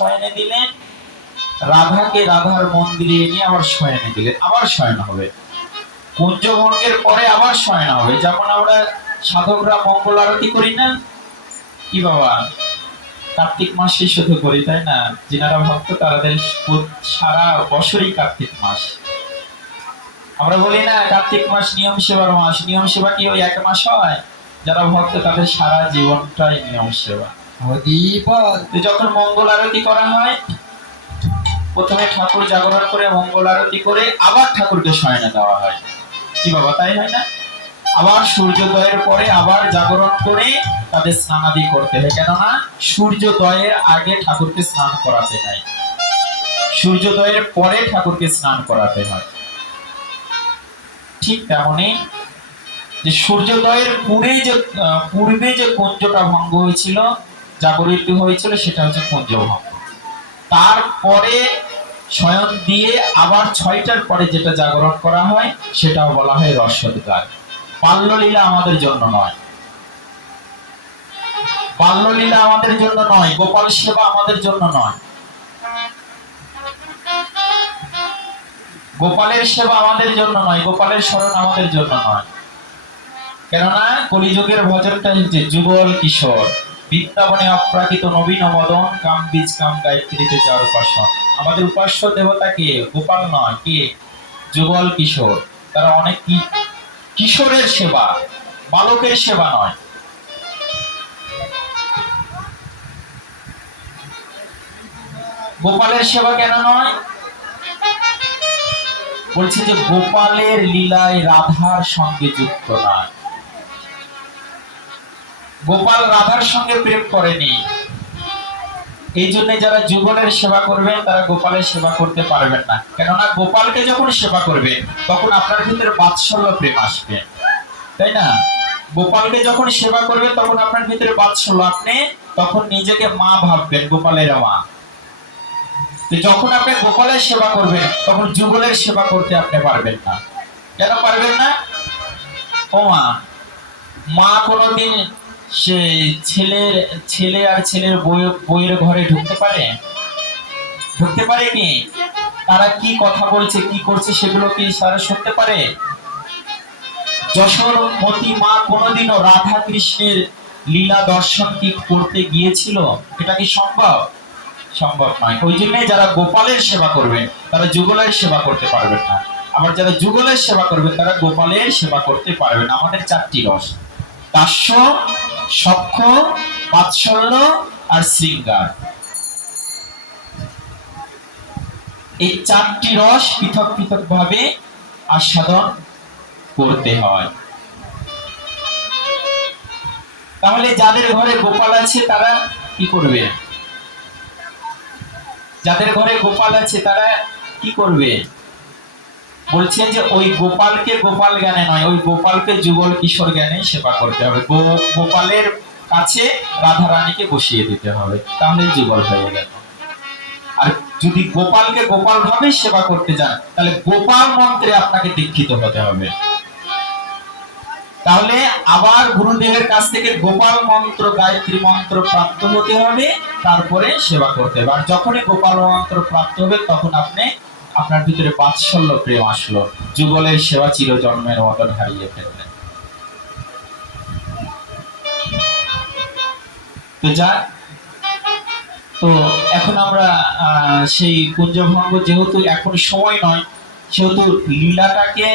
শয়নে দিলেন, রাধাকে রাধার মন্দিরে নিয়ে আবার শয়নে দিলেন, আবার শয়ন হবে। কুঞ্জভঙ্গের পরে আবার শয়ন হবে। যেমন আমরা সাধকরা মঙ্গল আরতি করি না, কি বাবা কার্তিক মাসে শুধু করি, তাই না? যিনারা ভক্ত তাদের সারা বছরই কার্তিক মাস। আমরা বলি না কার্তিক মাস নিয়ম সেবার মাস, নিয়ম সেবা কি ওই এক মাস হয়? যারা ভক্ত তাদের সারা জীবনটাই নিয়ম সেবা। যখন মঙ্গল আরতি করা হয়, প্রথমে ঠাকুর জাগরণ করে মঙ্গল আরতি করে আবার ঠাকুরকে শয়নে দেওয়া হয়, কি বাবা তাই হয় না? আবার সূর্যোদয়ের পরে আবার জাগরণ করে তাদের স্নানাদি করতে হয়, কেননা সূর্যোদয়ের আগে ঠাকুরকে স্নান করাতে নাই, সূর্যোদয়ের পরে ঠাকুরকে স্নান করাতে হয়। ঠিক তেমনি যে সূর্যোদয়ের পূর্বে যে কুঞ্জটা ভঙ্গ হয়েছিল, জাগরিত হয়েছিল, সেটা হচ্ছে কুঞ্জভঙ্গ। তারপরে শয়ন দিয়ে আবার 6টার পরে যেটা জাগরণ করা হয় সেটাও বলা হয় রসদগার। বাল্যলীলা আমাদের জন্য নয়, বাল্যলীলা আমাদের জন্য নয়, গোপাল সেবা আমাদের জন্য নয়, গোপালের সেবা আমাদের জন্য নয়, গোপালের স্মরণ আমাদের জন্য নয়। কেননা কলিযুগের ভজনটা হচ্ছে যুগল কিশোর, বৃন্দাবনে অপ্রাকৃত নবীন মদন, কাম বীজ কাম গায়ত্রীতে যার উপাসন। আমাদের উপাস্য দেবতা কে? গোপাল নয়, কে? যুগল কিশোর। তারা অনেক কিশোরের সেবা, বালকের সেবা নয়। গোপালের সেবা কেন নয়? বলছে যে গোপালের লীলায় রাধার সঙ্গে যুক্ত নয়, গোপাল রাধার সঙ্গে প্রেম করেনি। এই জন্য যারা যুগলের সেবা করবেন তারা গোপালের সেবা করতে পারবেন না, কেননা গোপালকে যখন সেবা করবেন তখন আপনার ভিতরে বাৎসল্য প্রেম আসবে, তাই না? গোপালকে যখন সেবা করবেন তখন আপনার ভিতরে বাৎসল্য, আপনি তখন নিজেকে মা ভাববেন, গোপালের মা। যখন আপনি গোপালের সেবা করবেন তখন যুগলের সেবা করতে আপনি পারবেন না। কেন পারবেন না? ও মা কোনোদিন সে ছেলে আর ছেলের বইয়ের ঘরে ঢুকতে পারে? ঢুকতে পারে কি? তারা কি কথা বলছে, কি করছে, সেগুলো কি সারা শুনতে পারে? যশোরমতী মা কোনোদিনও রাধা কৃষ্ণের লীলা দর্শন কি করতে গিয়েছিল? এটা কি সম্ভব? সম্ভব নয়। ওই জন্য যারা গোপালের সেবা করবেন তারা যুগলের সেবা করতে পারবেন না, আবার যারা যুগলের সেবা করবেন তারা গোপালের সেবা করতে পারবেন না। আমাদের 4টি রস, দাস্য, সখ্য, বাৎসল্য আর শৃঙ্গার। এই 4টি রস পৃথক পৃথক ভাবে আস্বাদন করতে হয়। তাহলে যাদের ঘরে গোপাল আছে তারা কি করবে? যাদের ঘরে গোপাল আছে তারা কি করবে? বলছেন যে ওই গোপালকে গোপাল জ্ঞানে নয়, ওই গোপালকে যুগল কিশোর জ্ঞানে সেবা করতে হবে। গোপালের কাছে রাধা রানীকে বসিয়ে দিতে হবে, তাহলে যুগল হয়ে গেল। আর যদি গোপালকে গোপাল ভাবে সেবা করতে যান তাহলে গোপাল মন্ত্রে আপনাকে দীক্ষিত হতে হবে। তাহলে আবার গুরুদেবের কাছ থেকে গোপাল মন্ত্র, গায়ত্রী মন্ত্র প্রাপ্ত হতে হবে, তারপরে সেবা করতে হবে। আর যখনই গোপাল মন্ত্র প্রাপ্ত হবে তখন আপনি আপনার ভিতরে বাৎসল্য প্রেম আসলো, যুগলের সেবা চিরজন্মের মতন হারিয়ে ফেললেন। তো এখন আমরা সেই কুঞ্জভঙ্গ, যেহেতু এখন সময় নয়, সেহেতু লীলাটাকে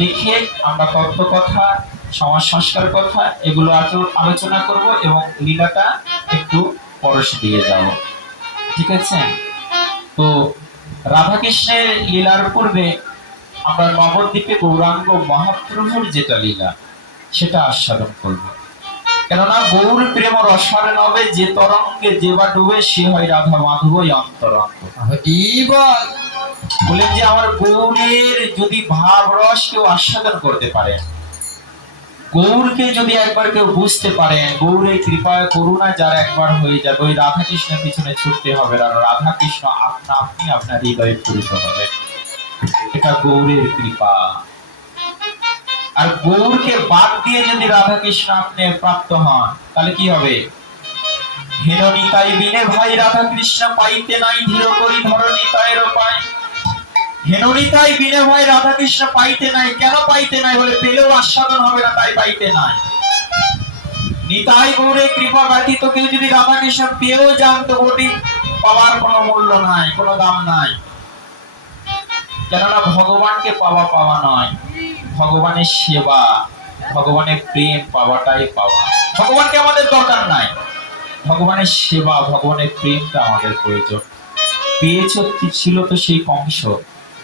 রেখে আমরা তত্ত্ব কথা, সমাজ সংস্কার কথা এগুলো আলোচনা করব এবং লীলাটা একটু পরশ দিয়ে যাব, ঠিক আছে? তো রাধাকৃষ্ণের লীলার পূর্বে আমরা নবদ্বীপে গৌরাঙ্গ মহাপ্রভুর যেটা লীলা সেটা আস্বাদন করব। কেননা গৌর প্রেম রসার নবে যে তরঙ্গে যেবা ডুবে সে হয় রাধা মাধবই অন্তরঙ্গ। বলেন যে আমার গৌরের যদি ভাব রস কেউ আস্বাদন করতে পারে, গৌরকে যদি একবার কেউ বুঝতে পারেন, গৌরের কৃপায় করুণা যার একবার হয়ে যাবে, ওই রাধা কৃষ্ণের পিছনে ছুটতে হবে আর রাধা কৃষ্ণ আপনা আপনি আপনার হৃদয়ে পূরিত হবে। এটা গৌরের কৃপা। আর গৌরকে বাদ দিয়ে যদি রাধা কৃষ্ণ আপনি প্রাপ্ত হন তাহলে কি হবে? হেন নিতাই বিনে ভাই রাধা কৃষ্ণ পাইতে নাই, ধীর করি ধর নিতাইয়ের পায়। হেন নিতাই বিনে ভাই রাধা কৃষ্ণ পাইতে নাই। কেন পাইতে নাই? বলে পেলেও আস্বাদন হবে না, তাই পাইতে নাই। নিতাই গৌরে কৃপা ব্যতীত কেউ যদি রাধা কৃষ্ণ পেয়েও যান তো ওটি পাওয়ার কোনো মূল্য নাই, কোনো দাম নাই। কেননা ভগবানকে পাওয়া পাওয়া নয়, ভগবানের সেবা, ভগবানের প্রেম পাওয়াটাই পাওয়া। ভগবানকে আমাদের দরকার নাই, ভগবানের সেবা, ভগবানের প্রেমটা আমাদের প্রয়োজন। পেয়েছে ছিল তো সেই কংস,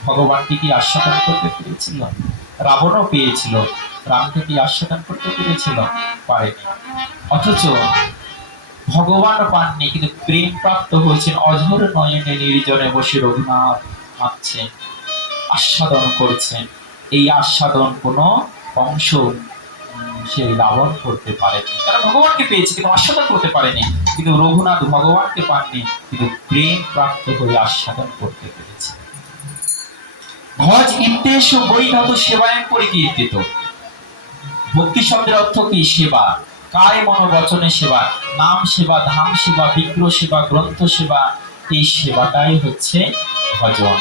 ভগবানকে কি আস্বাদন করতে পেরেছিল? রাবণও পেয়েছিল, রামকে কি আস্বাদন করতে পেরেছিল? পারেনি। অথচ ভগবান পাননি, কিন্তু প্রেম প্রাপ্ত হয়েছেন। অঝোর নয়নে নির্জনে বসে রঘুনাথ কাঁদছেন, আস্বাদন করছেন। এই আস্বাদন কোনো কংস সে রাবণ করতে পারেনি। তারা ভগবানকে পেয়েছে কিন্তু আস্বাদন করতে পারেনি। কিন্তু রঘুনাথ ভগবানকে পাননি, কিন্তু প্রেম প্রাপ্ত হয়ে আস্বাদন করতে পেরেছে। ভজ ইন্দেশ বৈধাত সেবায়ন পরিকীর্তিত। ভক্তি শব্দের অর্থ কি? সেবা। কায় মন বচনে সেবা, নাম সেবা, ধাম সেবা, বিগ্রহ সেবা, গ্রন্থ সেবা। এই সেবাটাই হচ্ছে ভজন।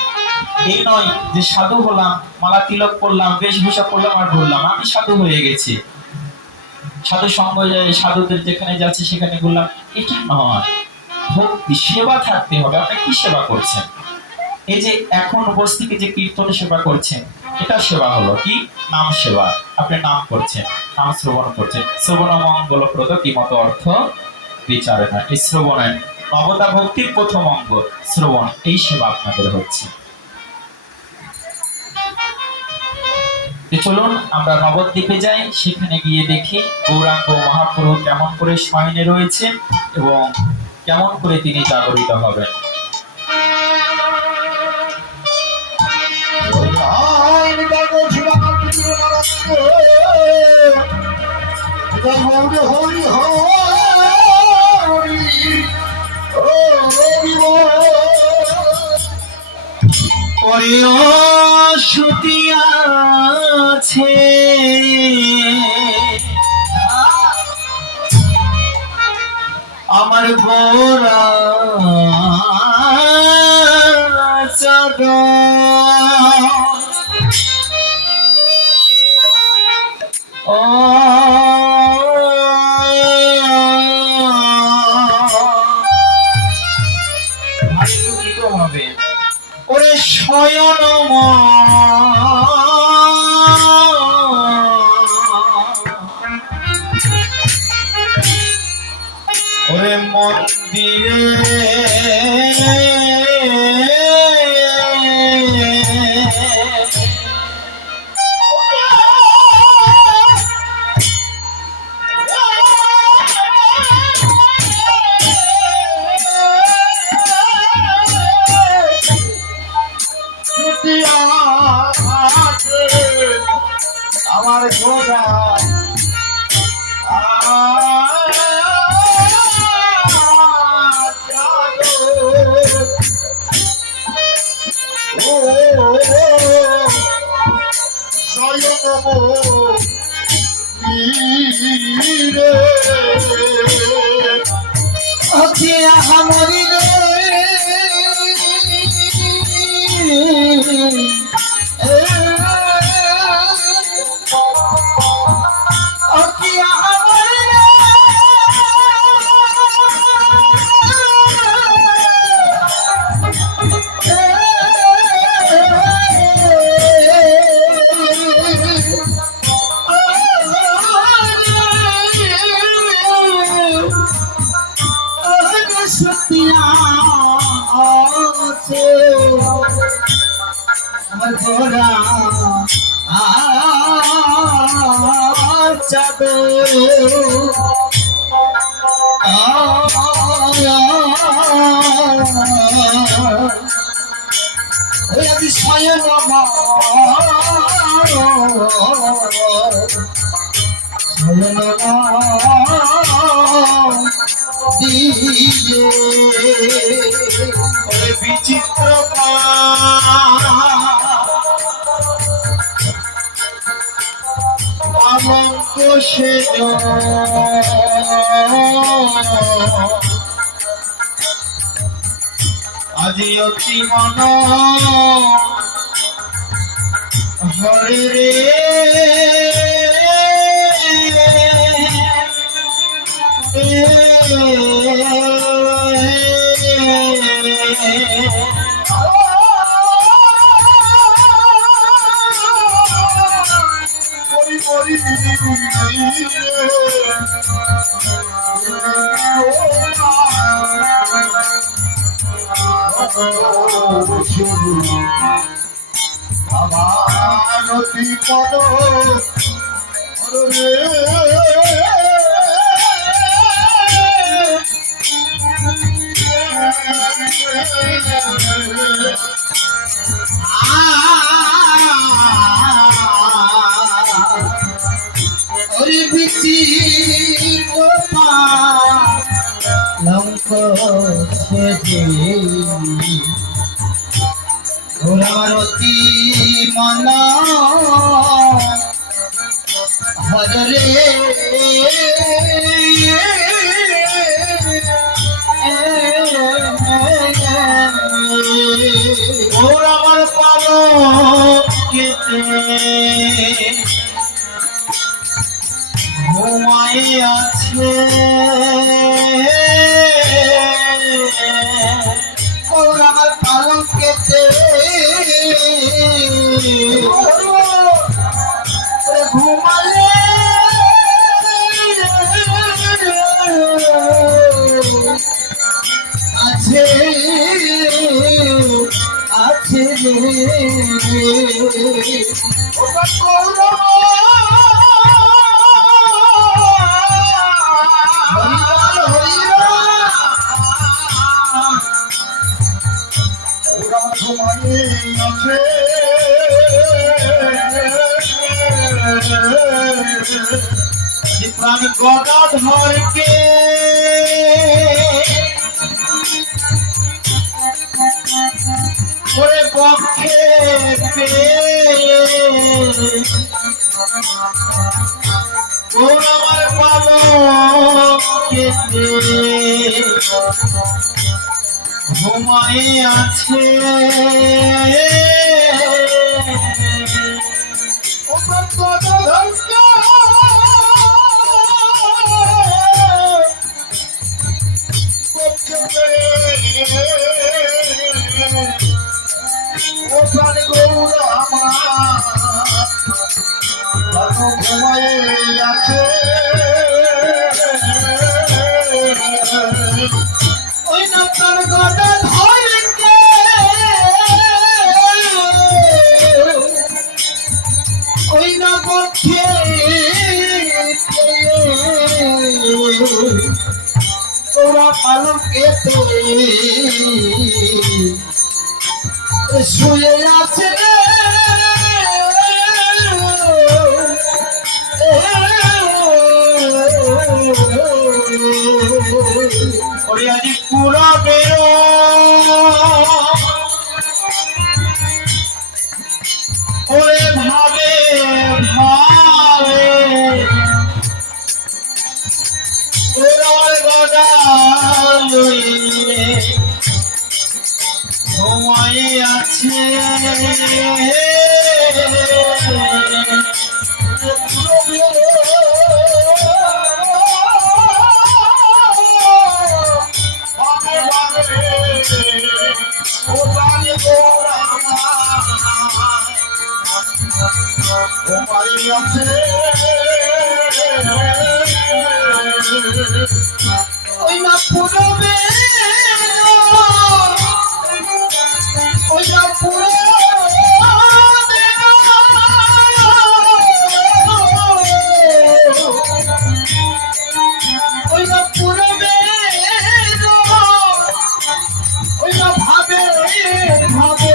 এই নয় যে সাধু হলাম, মালা তিলক করলাম, বেশভূষা করলাম আর বললাম আমি সাধু হয়ে গেছি, সাধু সঙ্গ যায়, সাধুদের যেখানে যাচ্ছে সেখানে বললাম, এটা নয়। ভক্তি সেবা থাকতে হবে। আপনি কি সেবা করছেন? এই যে এখন উপস্থিতি যে কীর্তন সেবা করছেন, এটা সেবা হলো কি? নাম সেবা। আপনি নাম করছেন, নাম শ্রবণ করছেন। শ্রবণ মঙ্গলপ্রদ কি মতো অর্থ বিচারে না। এই শ্রবণের নবতা ভক্তির প্রথম অঙ্গ শ্রবণ, এই সেবা আপনাদের হচ্ছে। চলুন আমরা নবদ্বীপে যাই, সেখানে গিয়ে দেখি গৌরাঙ্গ মহাপ্রভু কেমন করে শয়নে রয়েছে এবং কেমন করে তিনি জাগরিত হবেন। সুতিয়াছে আমার গোরা চাদর, ও হবে ওরে শয়ন ওরে মন্দিরে আমার ঘোড়া বিচিত্র আজি অতি মন হরে রে আমার অতি পদ রে ওরে বিচি লঙ্ক ঘোরারতি মন হরে ওর আমার পালো কেতে ঘুমাই আছে ওর আমার পালঙ্কেতে ঘুমালে আছে আছে ওটা কৌরব প্রাণ গদাধরকে ওরে পক্ষে ওর আমার পালকেতে ঘুমাই আছে ওই না প্রাণ গদা ধরকে ওই না পক্ষে তোরা পালকেতে শুয়ে আছে ওরে আজি পুরা বেরো ওরে ভাবে ভাবে ওর গদা লইলে ঘুমাই আছে ওই না পুরবে ওই না পুরবে ওই না পুরবে ওই না ভাবে ভাবে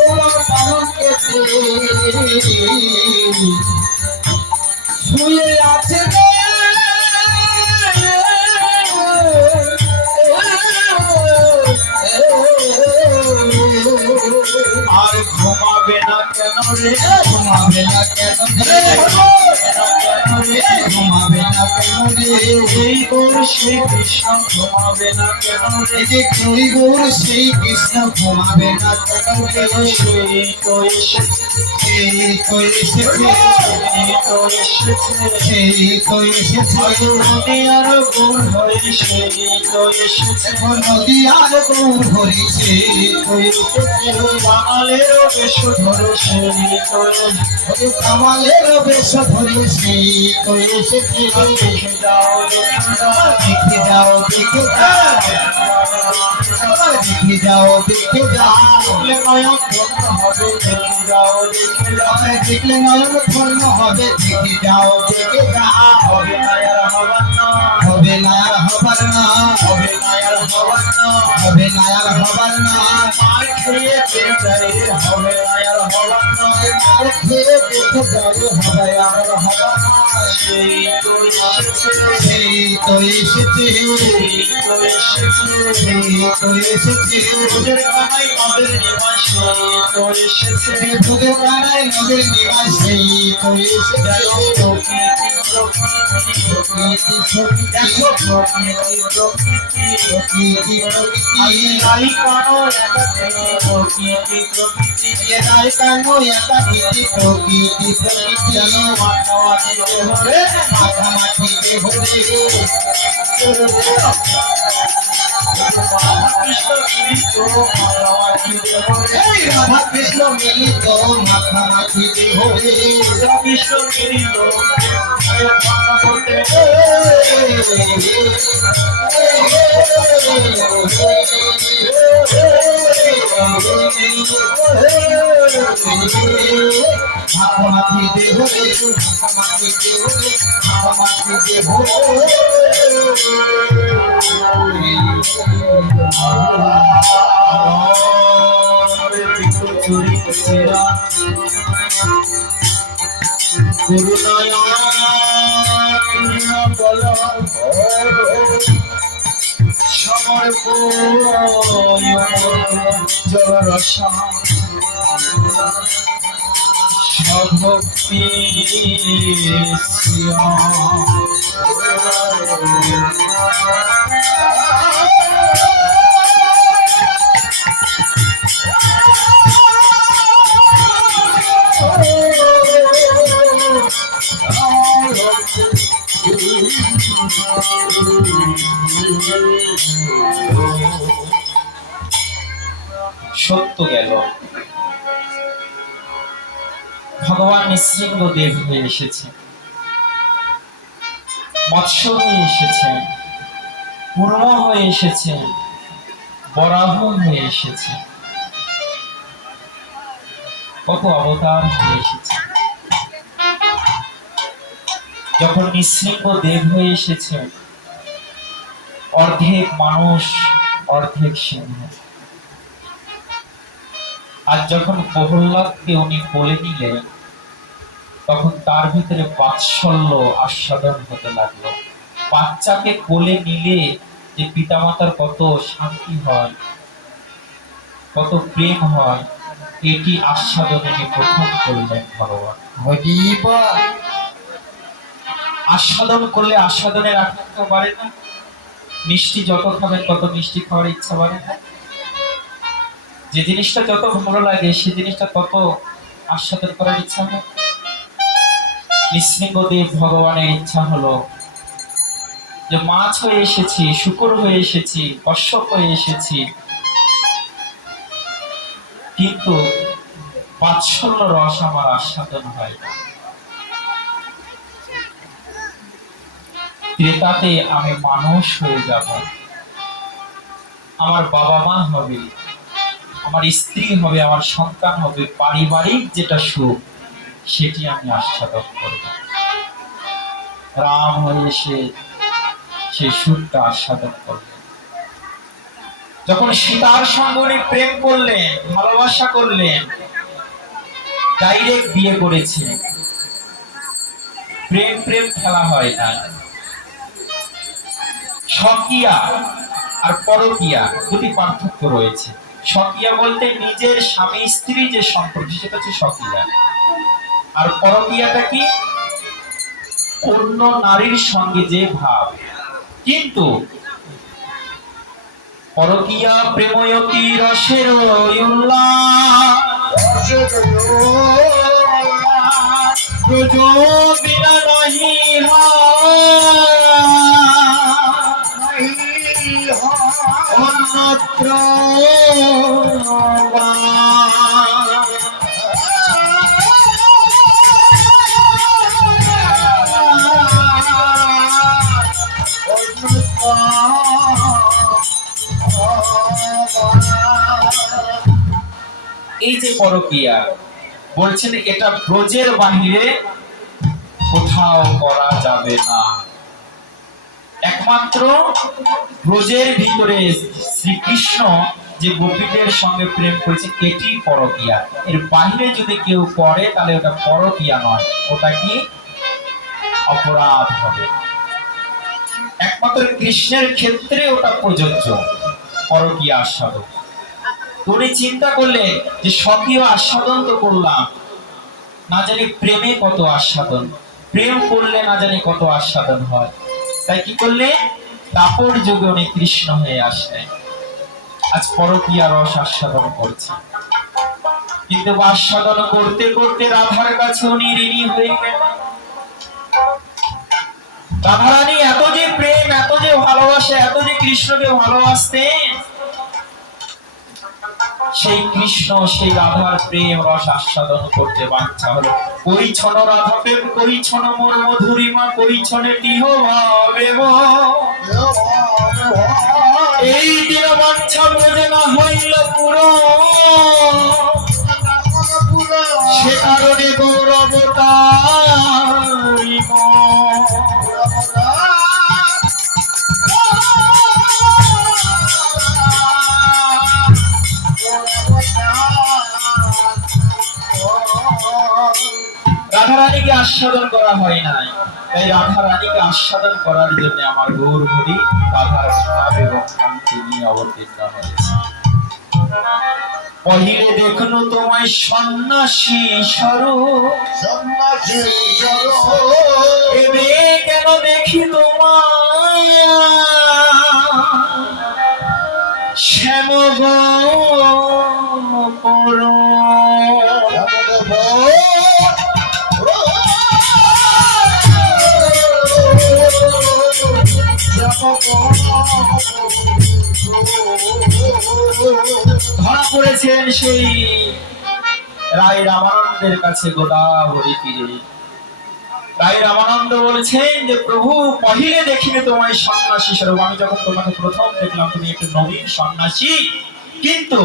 ওরা পালকেতে শুয়ে আছে আর ঘুমাবে না কেন রে ঘুমাবে না কেন রে ঘুমাবে না কেন রে এই গৌর শ্রী কৃষ্ণ ঘুমাবে না কেন রে? এই যে ওই গৌর সেই কৃষ্ণ ঘুমাবে না কেন রে? সেই তো এসেছে, সেই তো এসেছে, সেই তো এসেছে, সেই তো এসেছে, নদী আর গৌর হয়ে সেই তো এসেছে। নদী আর গৌর হরি সেই তো এসেছে, বাঙালেরও বেশ ধরে সেই তো ওই কামালের বেশ ধরে সেই তো এসেছে। দেখে যাও, দেখে যাও, দেখে যাও, দেখে যাও, দেখে যাও, দেখে যাও, দেখলে নয়ন ধন্য হবে, দেখে যাও, দেখে যাও, দেখলে নয়ন ধন্য হবে, দেখে যাও, দেখে যাও, হবে না আর হবার না, হবে না আর হবার না, হবে না আর হবার না, হবে না আর হবার না, মার খেয়ে পেয়ে যায় রে, হবে না আর হবার না, আর খেয়ে দেখে যাবে, হবে আর হবার না। সেই তো এসেছে, সেই তো এসেছে, সেই তো এসেছে, সেই তো এসেছে, তোদের কানাই নদের নিবাস, সেই তো এসেছে। তোদের পাড়ায় নদের নিবাস, সেই তো এসেছে। প্রকৃতি, প্রকৃতি, প্রকৃতি, প্রকৃতি, দেখো প্রকৃতি, প্রকৃতি, প্রকৃতি, প্রকৃতি, আমি নাই কানো একা থেকে প্রকৃতি, প্রকৃতি, এরাই কানো একাকৃতি, প্রকৃতি, প্রকৃতি, যেন মাখামাখিতে হবে, মাখামাখিতে হলে কৃষ্ণ মিলিত মাখামাখিতে হবে, এই রাধা কৃষ্ণ মিলিত মাখামাখিতে হলে কৃষ্ণ মিলিত প্রেম করতে মাখামাখিতে হলে, মাখামাখিতে হলে, মাখামাখিতে হলে ভক্তি সত্য গেল, ভগবান নৃসিংহদেব হয়ে এসেছেন, মৎস্য হয়ে এসেছেন, কুর্ম হয়ে এসেছেন, বরাহ হয়ে এসেছেন, কত অবতার হয়ে এসেছে। যখন নৃসিংহদেব হয়ে এসেছেন, অর্ধেক মানুষ অর্ধেক সিংহ। আর যখন প্রহ্লাদকে উনি কোলে নিলেন, তখন তার ভিতরে বাৎসল্য আস্বাদন হতে লাগলো। বাচ্চাকে কোলে নিলে যে পিতামাতার কত শান্তি হয়, কত প্রেম হয়, এটি আস্বাদন উনি প্রথম করলেন ভগবান। হরিবা আস্বাদন করলে আস্বাদনের আকাঙ্ক্ষা বাড়ে না? মিষ্টি যত খাবেন তত মিষ্টি খাওয়ার ইচ্ছা বাড়ে না? যে জিনিসটা যত ভালো লাগে সেই জিনিসটা তত আস্বাদন করার ইচ্ছা হয়। নৃসিংহদেব ভগবানের ইচ্ছা হলো যে মাছ হয়ে এসেছি, শূকর হয়ে এসেছি, কশ্যপ হয়ে এসেছি, কিন্তু বাৎসল্য রস আমার আস্বাদন হয় না। ত্রেতাতে আমি মানুষ হয়ে যাব, আমার বাবা মা হবে, আমার স্ত্রী হবে, আমার সন্তান হবে, পারিবারিক যেটা সুখ সেটি আমি আস্বাদন করব। রাম হয়ে এসে সেই সুখটা আস্বাদন করলেন। যখন সীতার সঙ্গে উনি প্রেম করলেন, ভালোবাসা করলেন, ডাইরেক্ট বিয়ে করেছিলেন। প্রেম প্রেম খেলা হয় না। স্বকীয়া আর পরকীয়া দুটি পার্থক্য রয়েছে। স্বকীয়া বলতে নিজের স্বামী স্ত্রী যে সম্পর্ক, সেটা হচ্ছে স্বকীয়া। আর পরকীয়াটা কি? অন্য নারীর সঙ্গে যে ভাব, কিন্তু পরকীয়া প্রেময়তী রসের উল্লাস ব্রজ বিনা নহি অন্যত্র এই যে পরকীয়া বলছেন, এটা ব্রজের বাহিরে কোথাও করা যাবে না। একমাত্র ব্রজের ভিতরে শ্রীকৃষ্ণ যে গোপীদের সঙ্গে প্রেম করেছে, এটি পরকীয়া। এর বাহিরে যদি কেউ করে তাহলে ওটা পরকীয়া নয়, ওটা কি অপরাধ হবে। একমাত্র কৃষ্ণের ক্ষেত্রে ওটা প্রযোজ্য, পরকীয়া আস্বাদন। উনি চিন্তা করলেন যে স্বকীয় আস্বাদন তো করলাম, না জানি প্রেমে কত আস্বাদন, প্রেম করলে না জানি কত আস্বাদন হয়। তাই কি করলে, দাপর যুগে উনি কৃষ্ণ হয়ে আসলেন, আজ পরকীয়া রস আস্বাদন করছে। কিন্তু আস্বাদন করতে করতে রাধার কাছে উনি ঋণী হয়ে গেলেন। রাধারানী এত যে প্রেম, এত যে ভালোবাসে, এত যে কৃষ্ণকে ভালোবাসতেন, সেই কৃষ্ণ সেই রাধার প্রেম রস আস্বাদন করতে বাঞ্ছা হলো। কই ছন রাধা প্রেম, কই ছন মোর মধুরিমা, কই ছনে টিহ ভাবে মো। এই দিন বাঞ্ছা বোঝে না হইল পুরো, সে কারণে গৌরবতারি মো। রাধারানীকে আস্বাদন করা হয় নাই, তাই রাধারানীকে আস্বাদন করার জন্য আমার গৌর হরি রাধার ভাব এবং শান্তি নিয়ে অবতীর্ণ হয়েছে। পহিলে দেখনু তোমায় সন্ন্যাসী স্বরূপ, এবে কেন দেখি তোমায় শ্যাম গো ধরা পড়েছেন সেই রায় রামানন্দের কাছে গোদাবরী তীরে। রায় রামানন্দ বলছেন যে প্রভু, পহিলে দেখিলে তোমায় সন্ন্যাসী স্বরূপ, আমি যখন তোমাকে প্রথম দেখলাম তুমি একটু নবীন সন্ন্যাসী, কিন্তু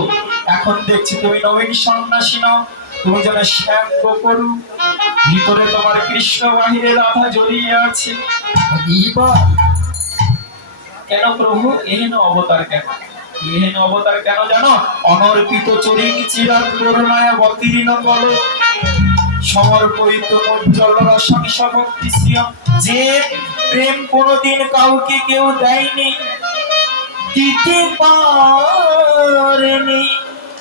এখন দেখছি তুমি নবীন সন্ন্যাসী নও, তুমি যেন শ্যাম গোপরু, ভিতরে তোমার কৃষ্ণ বাহিরে রাধা জড়িয়ে আছে। কেন প্রভু এহেন অবতার কেন? এহেন অবতার কেন জানো? অনর্পিত চরিং চিরাত করুণায় অবতীর্ণ কর, সমর্পিত উজ্জ্বল রসং ভক্তি শ্রিয়ম। যে প্রেম কোনদিন কাউকে কেউ দেয়নি, দিতে পারেনি,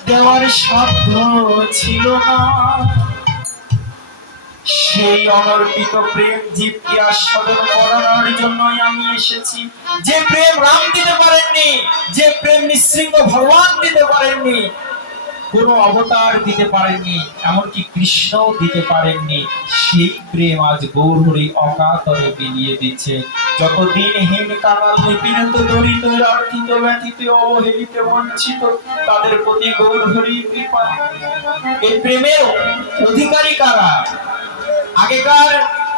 দেওয়ার সাধ্য ছিল না, সেই অনর্পিত প্রেম জীবকে আস্বাদন করানোর জন্যই আমি এসেছি। যে প্রেম রাম দিতে পারেননি, যে প্রেম নিঃসৃঙ্গ ভগবান দিতে পারেননি, কোন অবতার দিতে পারেননি, এমনকি কৃষ্ণ দিতে পারেননি, সেই প্রেম আজ গৌর হরি অকাতরে বিলিয়ে দিচ্ছে। যতদিন হীন কাঙাল নিপীড়িত দরিদ্র আর্থিত ব্যথিত অবহেলিত বঞ্চিত, তাদের প্রতি গৌর হরি কৃপা। এই প্রেমের অধিকারী কারা? আগেকার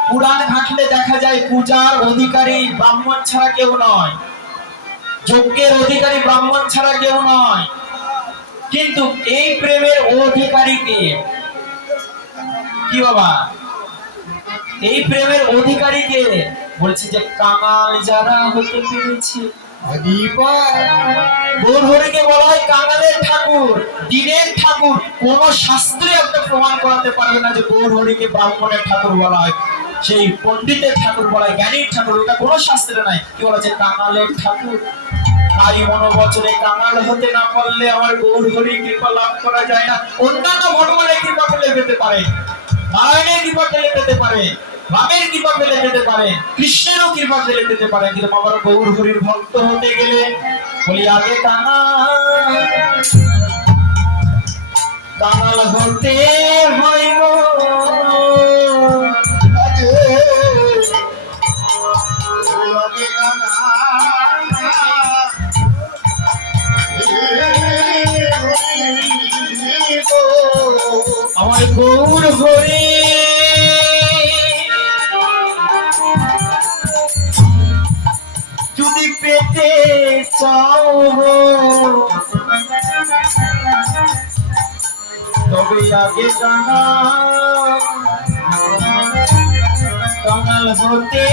পুরাণ ঘাটলে দেখা যায় পূজার অধিকারী ব্রাহ্মণ ছাড়া কেউ নয়, যজ্ঞের অধিকারী ব্রাহ্মণ ছাড়া কেউ নয়। কিন্তু এই প্রেমের অধিকারী কে? কি বাবা, এই প্রেমের অধিকারী কে? বলছে যে কাঙাল যারা হতে পেরেছে। গৌর হরিকে বলা হয় কাঙালের ঠাকুর, দিনের ঠাকুর। কোন শাস্ত্রে একটা প্রমাণ করাতে পারবে না যে গৌর হরিকে ব্রাহ্মণের ঠাকুর বলা হয়, সেই পণ্ডিতের ঠাকুর বলা হয়, জ্ঞানীর ঠাকুর, এটা কোন শাস্ত্রে নাই। কি বলা হচ্ছে? কাঙালের ঠাকুর। তাই মনোবচনে কাঙাল হতে না পারলে আমার গৌর হরি কৃপা লাভ করা যায় না। অন্যান্য ভগবানের কৃপা পেলে পেতে পারে, নারায়ণের কৃপা পেলে পেতে পারে, রামের কৃপা পেলে যেতে পারেন, কৃষ্ণেরও কৃপা পেলে যেতে পারেন, কিন্তু বাবার গৌর হরির ভক্ত হতে গেলে বলি আগে কাঙাল হতে হয় গো। আগে আগে কানা আমার গৌর হরি যদি পেতে চাও গো, তবে আগে কাঙাল হতে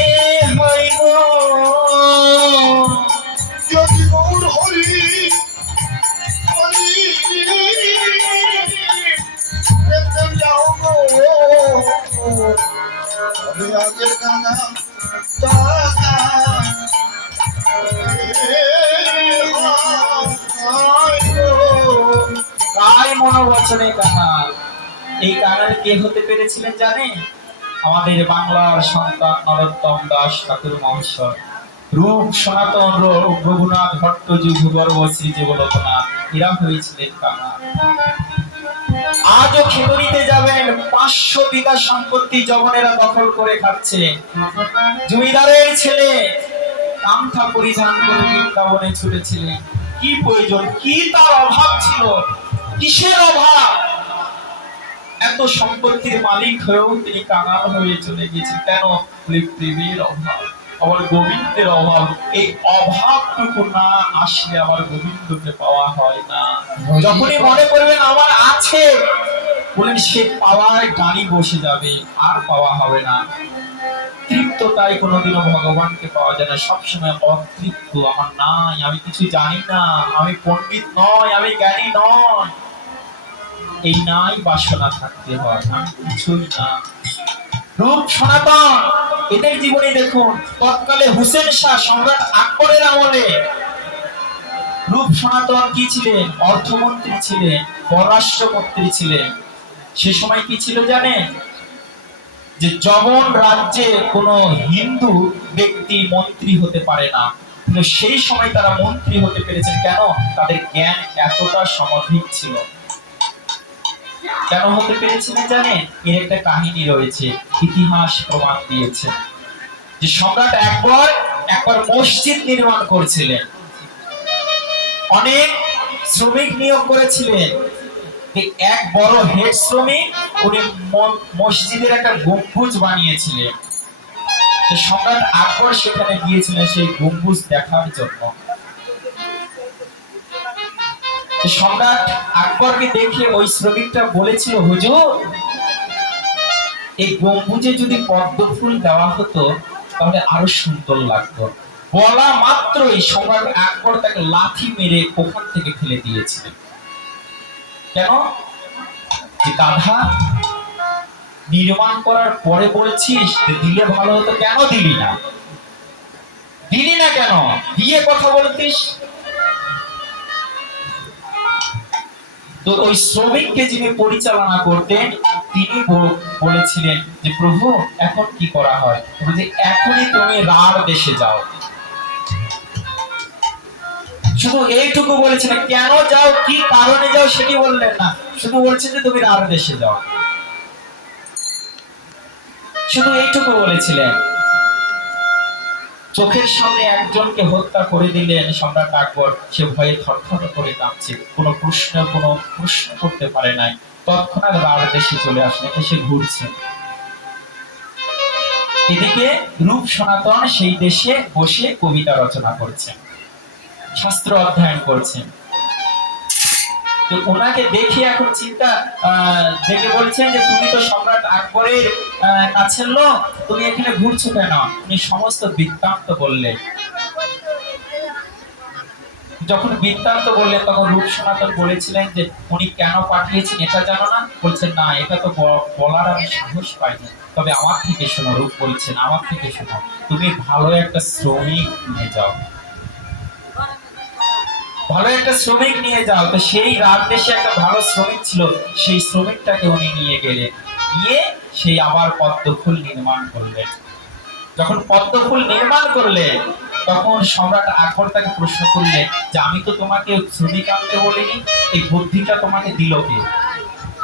হয় গো। যদি গৌর হরি হরি পেতে যাও গো, তবে আগে কানা তাই মনোবচনে কাঙাল। এই কাঙাল কে হতে পেরেছিলেন জানেন? আমাদের বাংলার সন্তান নরোত্তম দাস ঠাকুর মহাশয়, রূপ সনাতন রঘুনাথ ভট্টজি ভূগর্ভ শ্রী জীবলোকনাথ, এরা হয়েছিলেন কাঙাল। আজও খেতড়িতে যাবেন, 500 বিঘা সম্পত্তি জবনেরা দখল করে খাচ্ছে। জমিদারের ছেলে কামথা পরিধান করে বৃন্দাবনে ছুটেছিলেন। কি প্রয়োজন, কি তার অভাব ছিল, কিসের অভাব? এত সম্পত্তির মালিক হয়েও তিনি কাঙাল হয়ে চলে গেছেন। কেন? প্রেমের অভাব, আমার গোবিন্দের অভাব। এই অভাবটুকু না আসলে আমার গোবিন্দকে পাওয়া হয় না। যখনই মনে করবেন আমার আছে, বলেন সে পাওয়ায় গাড়ি বসে যাবে, আর পাওয়া হবে না। তৃপ্ততায় কোনোদিনও ভগবানকে পাওয়া যায় না, সবসময় অতৃপ্ত। আমার নাই, আমি কিছু জানি না, আমি পণ্ডিত নয়, আমি জ্ঞানী নয়, এই নাই বাসনা থাকতে হয়, আমি কিছুই না। রূপ সনাতন এদের জীবনে দেখুন, তৎকালে হুসেন শাহ সম্রাট আকবরের আমলে রূপ সনাতন কি ছিলেন? অর্থমন্ত্রী ছিলেন, পররাষ্ট্রমন্ত্রী ছিলেন। সে সময় কি ছিল জানেন? যে জবন রাজ্যে কোনো হিন্দু ব্যক্তি মন্ত্রী হতে পারে না, কিন্তু সেই সময় তারা মন্ত্রী হতে পেরেছেন। কেন? তাদের জ্ঞান এতটা সমধিক ছিল। কেন হতে পেরেছিলেন জানেন? এর একটা কাহিনী রয়েছে, ইতিহাস প্রমাণ দিয়েছে। যে সম্রাট একবার মসজিদ নির্মাণ করেছিলেন, অনেক শ্রমিক নিয়োগ করেছিলেন। এক বড় হেড শ্রমিক উনি মসজিদের একটা গম্বুজ বানিয়েছিলেন। সম্রাট আকবর সেখানে গিয়েছিলেন সেই গম্বুজ দেখার জন্য। সম্রাট আকবরকে দেখে ওই শ্রমিকটা বলেছিল, হুজুর, এই গম্বুজে যদি পদ্ম ফুল দেওয়া হতো তাহলে আরো সুন্দর লাগতো। বলা মাত্রই সম্রাট আকবর তাকে লাথি মেরে ওখান থেকে ফেলে দিয়েছিলেন। কেন? যে গাধা, নির্মাণ করার পরে বলছিস দিলে ভালো হতো, কেন দিলি না? দিলি না কেন? দিয়ে কথা বলতিস। তো ওই শ্রমিককে যিনি পরিচালনা করতেন তিনি বলেছিলেন যে প্রভু এখন কি করা হয়? যে এখনই তুমি রার দেশে যাও। শুধু এইটুকু বলেছিলেন, কেন যাও, কি কারণে যাও সেটি বললেন না, শুধু বলছেন যে তুমি রার দেশে যাও, শুধু এইটুকু বলেছিলেন। চোখের সামনে একজনকে হত্যা করে দিলেন সম্রাট আকবর, সে ভয়ে থরথর করে কাঁপছে, কোনো প্রশ্ন করতে পারে নাই। তৎক্ষণাৎ রার দেশে চলে আসলেন, এসে ঘুরছে। এদিকে রূপ সনাতন সেই দেশে বসে কবিতা রচনা করছেন, শাস্ত্র অধ্যয়ন করছেন। তো ওনাকে দেখে এখন চিন্তা দেখে বলছেন যে তুমি তো সম্রাট আকবরের কাছের লোক, তুমি এখানে ঘুরছো কেন? উনি সমস্ত বৃত্তান্ত বললেন। যখন বৃত্তান্ত বললেন তখন রূপ সনাতন বলেছিলেন যে উনি কেন পাঠিয়েছেন এটা জানো না? বলছেন না, এটা তো বলার আমি সাহস পাইনি, তবে আমার থেকে শোনো। রূপ বলছেন আমার থেকে শোনো, তুমি ভালো একটা শ্রমিক নিয়ে যাও, ভালো একটা শ্রমিক নিয়ে যাও। তো সেই রাত দেশে একটা ভালো শ্রমিক ছিল, সেই শ্রমিকটাকে উনি নিয়ে গেলেন, গিয়ে সেই আবার পদ্মফুল নির্মাণ করলেন। যখন পদ্মফুল নির্মাণ করলেন তখন সম্রাট আকবর তাকে প্রশ্ন করলেন যে আমি তো তোমাকে শ্রমিক আনতে বলিনি, এই বুদ্ধিটা তোমাকে দিল কে?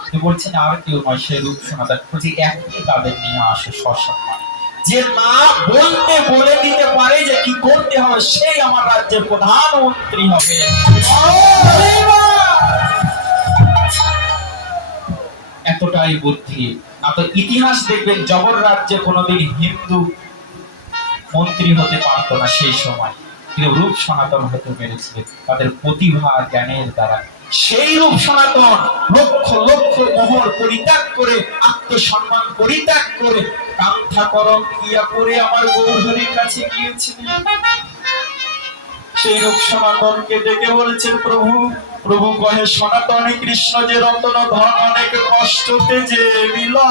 তিনি বলছেন আর কেউ নয়, সেই রূপসোনাদার। বলছি এখনই তাদের নিয়ে আসো সসম্মান। যে না বলতে বলে দিতে পারে যে কি করতে হবে, সেই আমার রাজ্যের প্রধানমন্ত্রী হবে। এতটাই বুদ্ধি। না তো ইতিহাস দেখবেন জবর রাজ্যে কোনোদিন হিন্দু মন্ত্রী হতে পারতো না সেই সময়, কিন্তু রূপ সনাতন হতে পেরেছিল তাদের প্রতিভা জ্ঞানের দ্বারা। সেই রূপ সনাতন লক্ষ লক্ষ মোহর পরিত্যাগ করে, আত্মসম্মান পরিত্যাগ করে কান্থা করম ক্রিয়া করে আমার গৌরহরির কাছে গিয়েছিলেন। সেই রূপ সনাতনকে ডেকে বলছেন প্রভু, প্রভু কহে সনাতনী কৃষ্ণ যে রতন ধন অনেক কষ্টতে যে মিলা,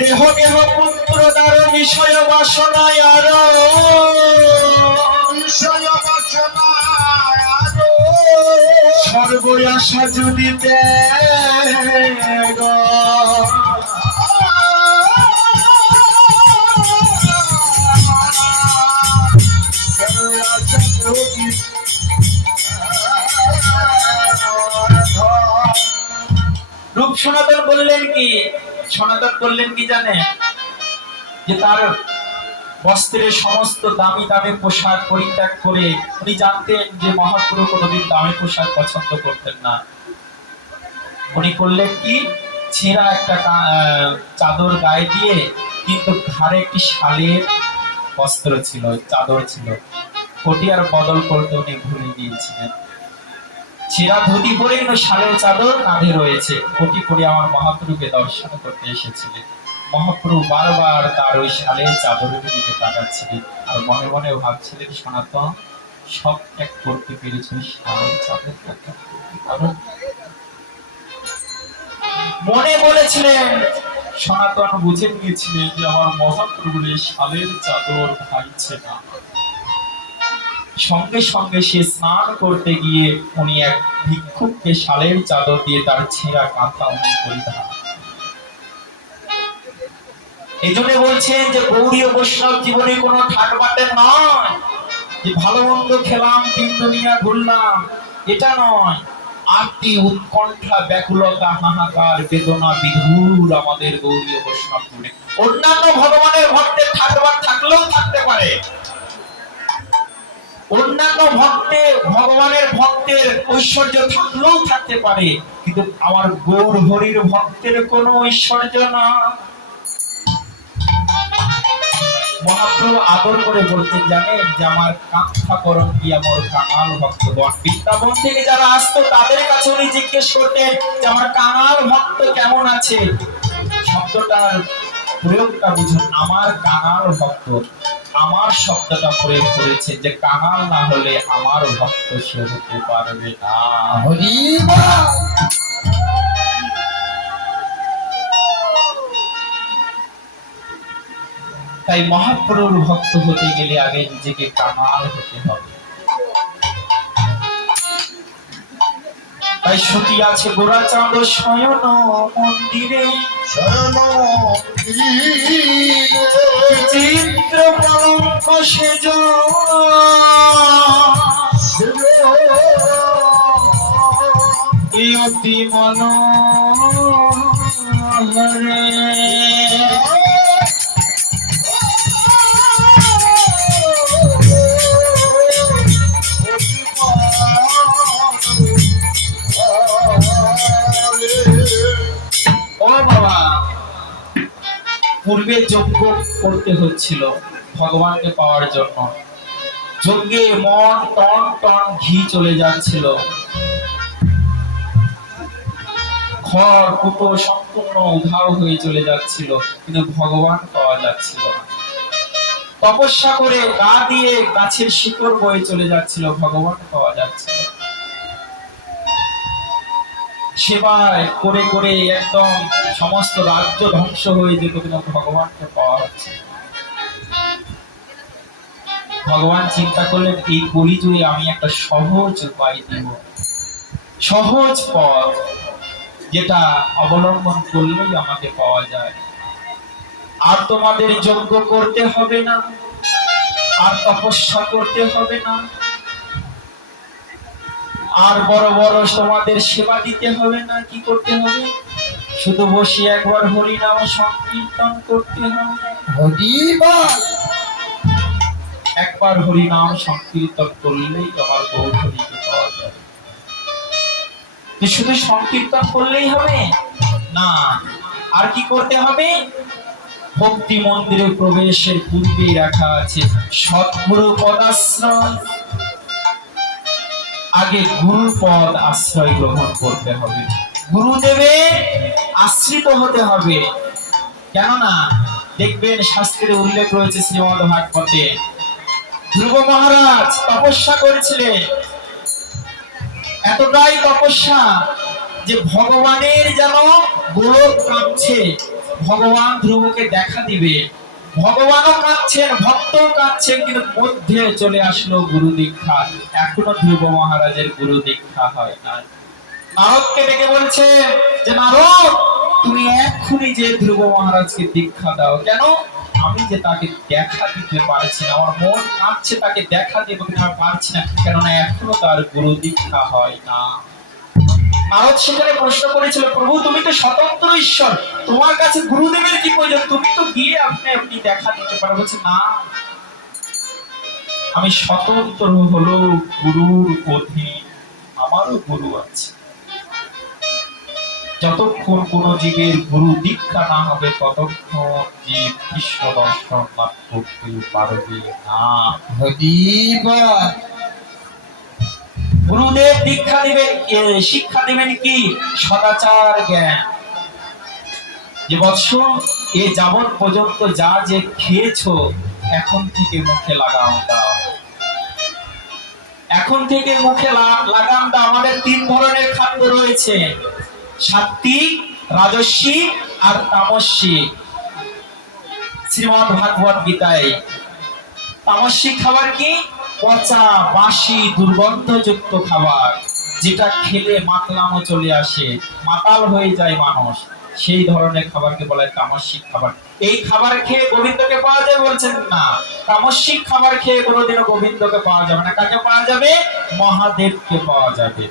দেহ দেহ পুত্র দ্বার বিষয় বাসনায় আরো, বিষয় বাসনায় আরো সর্ব আশা যদি ত্যাগ, রূপ সনাতন বললেন কি? সনাতন বললেন কি জানে? যে তার বস্ত্রের সমস্ত দামি দামি পোশাক পরিত্যাগ করে, উনি জানতেন যে মহাপ্রভু কোনোদিন দামি পোশাক পছন্দ করতেন না। উনি করলেন কি? ছেঁড়া একটা চাদর গায়ে দিয়ে, কিন্তু ঘাড়ে একটি শালের বস্ত্র ছিল, চাদর ছিল, ওটি আর বদল করতে উনি ভুলে গিয়েছিলেন। ছেঁড়া ধুতি পরে কিন্তু শালের চাদর কাঁধে রয়েছে, ওটি পরে আমার মহাপ্রভুকে দর্শন করতে এসেছিলেন। মহাপ্রভু বারবার তার ওই শালের চাদরের দিকে তাকাচ্ছিলেন আর মনে মনে ভাবছিলেন সনাতন সব ত্যাগ করতে পেরেছে শালের চাদর। কারণ মনে বলেছিলেন, সনাতন বুঝে নিয়েছিলেন যে আমার মহাপ্রভুর এই শালের চাদর ভাইছে না। সঙ্গে সঙ্গে সে স্নান করতে গিয়ে উনি এক ভিক্ষুককে শালের চাদর দিয়ে তার ছেঁড়া কাঁথা উনি পরিধান। এই জন্য বলছেন যে গৌড়ীয় বৈষ্ণব জীবনে কোনো ঠাটবাটে নয়, যে ভালো মন্দ খেলাম তিন দুনিয়া ঘুরলাম, এটা নয়। আরতি উৎকণ্ঠা ব্যাকুলতা হাহাকার বেদনা বিধুর আমাদের গৌড়ীয় বৈষ্ণব জীবনে। অন্যান্য ভগবানের ভক্তের ঠাটবাট থাকলেও থাকতে পারে, অন্যান্য ভগবানের ভক্তের ঐশ্বর্য থাকলেও থাকতে পারে, কিন্তু আমার গৌর হরির ভক্তের কোনো ঐশ্বর্য না। মহাপ্রভু আদর করে বলতেন জানেন যে আমার কাঙ্ক্ষা করণ কি আমার কাঙাল ভক্তগণ। বৃন্দাবন থেকে যারা আসতো তাদের কাছে উনি জিজ্ঞেস করতেন যে আমার কাঙাল ভক্ত কেমন আছে। শব্দটার প্রয়োগটা বুঝুন, আমার কাঙাল ভক্ত, আমার শব্দটা প্রয়োগ করেছে যে কাঙাল না হলে আমার ভক্ত সে হতে পারবে না। হরি বল। তাই মহাপ্রভুর ভক্ত হতে গেলে আগে নিজেকে কাঙাল হতে হবে। তাই সতী আছে গোরাচাঁদ শয়ন মন্দিরে, শয়ন চিত্র কলঙ্ক সেজ অতি মনোহরে। পূর্বে যজ্ঞ করতে হচ্ছিল ভগবানকে পাওয়ার জন্য, যজ্ঞে মন টন টন ঘি চলে যাচ্ছিল, ঘর কুটো সম্পূর্ণ উধাও হয়ে চলে যাচ্ছিল, কিন্তু ভগবান পাওয়া যাচ্ছিল না। তপস্যা করে গা দিয়ে গাছের শিকড় বয়ে চলে যাচ্ছিল, ভগবান পাওয়া যাচ্ছিল। সেবায় করে করে একদম সমস্ত রাজ্য ধ্বংস হয়ে যেত, কিন্তু ভগবানকে পাওয়া যাচ্ছে। ভগবান চিন্তা করলেন এই কলিযুগে আমি একটা সহজ উপায় দিব, সহজ পথ। যেটা অবলম্বন করলেই আমাকে পাওয়া যায়। আর তোমাদের যজ্ঞ করতে হবে না, আর তপস্যা করতে হবে না, আর বড় বড় তোমাদের সেবা দিতে হবে না। কি করতে হবে? শুধু বসে একবার হরিনাম সংকীর্তন করতে হবে। হরি বল। একবার হরিনাম সংকীর্তন করলেই আমার গৌরীকে পাওয়া যাবে। যে শুধু সংকীর্তন করলেই হবে না, আর কি করতে হবে? ভক্তি মন্দিরে প্রবেশের পূর্বে রাখা আছে সদ্গুরু পদাশ্রয়। আগে গুরু পদ আশ্রয় গ্রহণ করতে হবে, গুরুদেবের আশ্রিত হতে হবে। কেননা দেখবেন শাস্ত্রে উল্লেখ রয়েছে শ্রীমদ্ ভাগবতে, ধ্রুব মহারাজ তপস্যা করেছিলেন, এতটাই তপস্যা যে ভগবানের যেন গোলক কাঁপছে, ভগবান ধ্রুবকে দেখা দিবে, ভগবানও কাঁদছেন, ভক্তও কাঁদছেন, কিন্তু মধ্যে চলে আসলো গুরু দীক্ষা। এখনো ধ্রুব মহারাজের গুরু দীক্ষা হয় না। নারদকে ডেকে বলছে যে নারদ, তুমি এক্ষুনি যে ধ্রুব মহারাজকে দীক্ষা দাও। কেন? আমি যে তাকে দেখা দিতে পারছি না, আমার মন কাঁদছে, তাকে দেখা দিতে আমি পারছি না, কেননা এখনো তার গুরু দীক্ষা হয় না। নারদ সেখানে প্রশ্ন করেছিল, প্রভু তুমি তো স্বতন্ত্র ঈশ্বর, তোমার কাছে গুরুদেবের কি প্রয়োজন? তুমি তো গিয়ে আপনি দেখা দিতে পারো। বলছে না, আমি স্বতন্ত্র হলো গুরুর অধীন, আমারও গুরু আছে। যতক্ষণ কোন জীবের গুরু দীক্ষা না হবে ততক্ষণ জীব কৃষ্ণ দর্শন লাভ করতে পারবে না। হরি বল। গুরুদেব দীক্ষা দিবেন, শিক্ষা দিবেন কি? সদাচার জ্ঞান। যে বৎস এ যাবৎ পর্যন্ত যা যে খেয়েছো এখন থেকে মুখে লাগাম দাও, এখন থেকে মুখে লাগাম দাও। আমাদের তিন ধরনের খাদ্য রয়েছে, সাত্বিক, রাজস্বিক আর তামসিক। শ্রীমদ্ ভাগবত গীতায় তামসিক খাবার কি? পচা, বাসি, দুর্গন্ধযুক্ত খাবার, যেটা খেলে মাতলামো চলে আসে, মাতাল হয়ে যায় মানুষ, সেই ধরনের খাবারকে বলে তামসিক খাবার। এই খাবার খেয়ে গোবিন্দকে পাওয়া যায়? বলছেন না, তামসিক খাবার খেয়ে কোনোদিনও গোবিন্দকে পাওয়া যাবে না। কাকে পাওয়া যাবে? মহাদেবকে পাওয়া যাবে।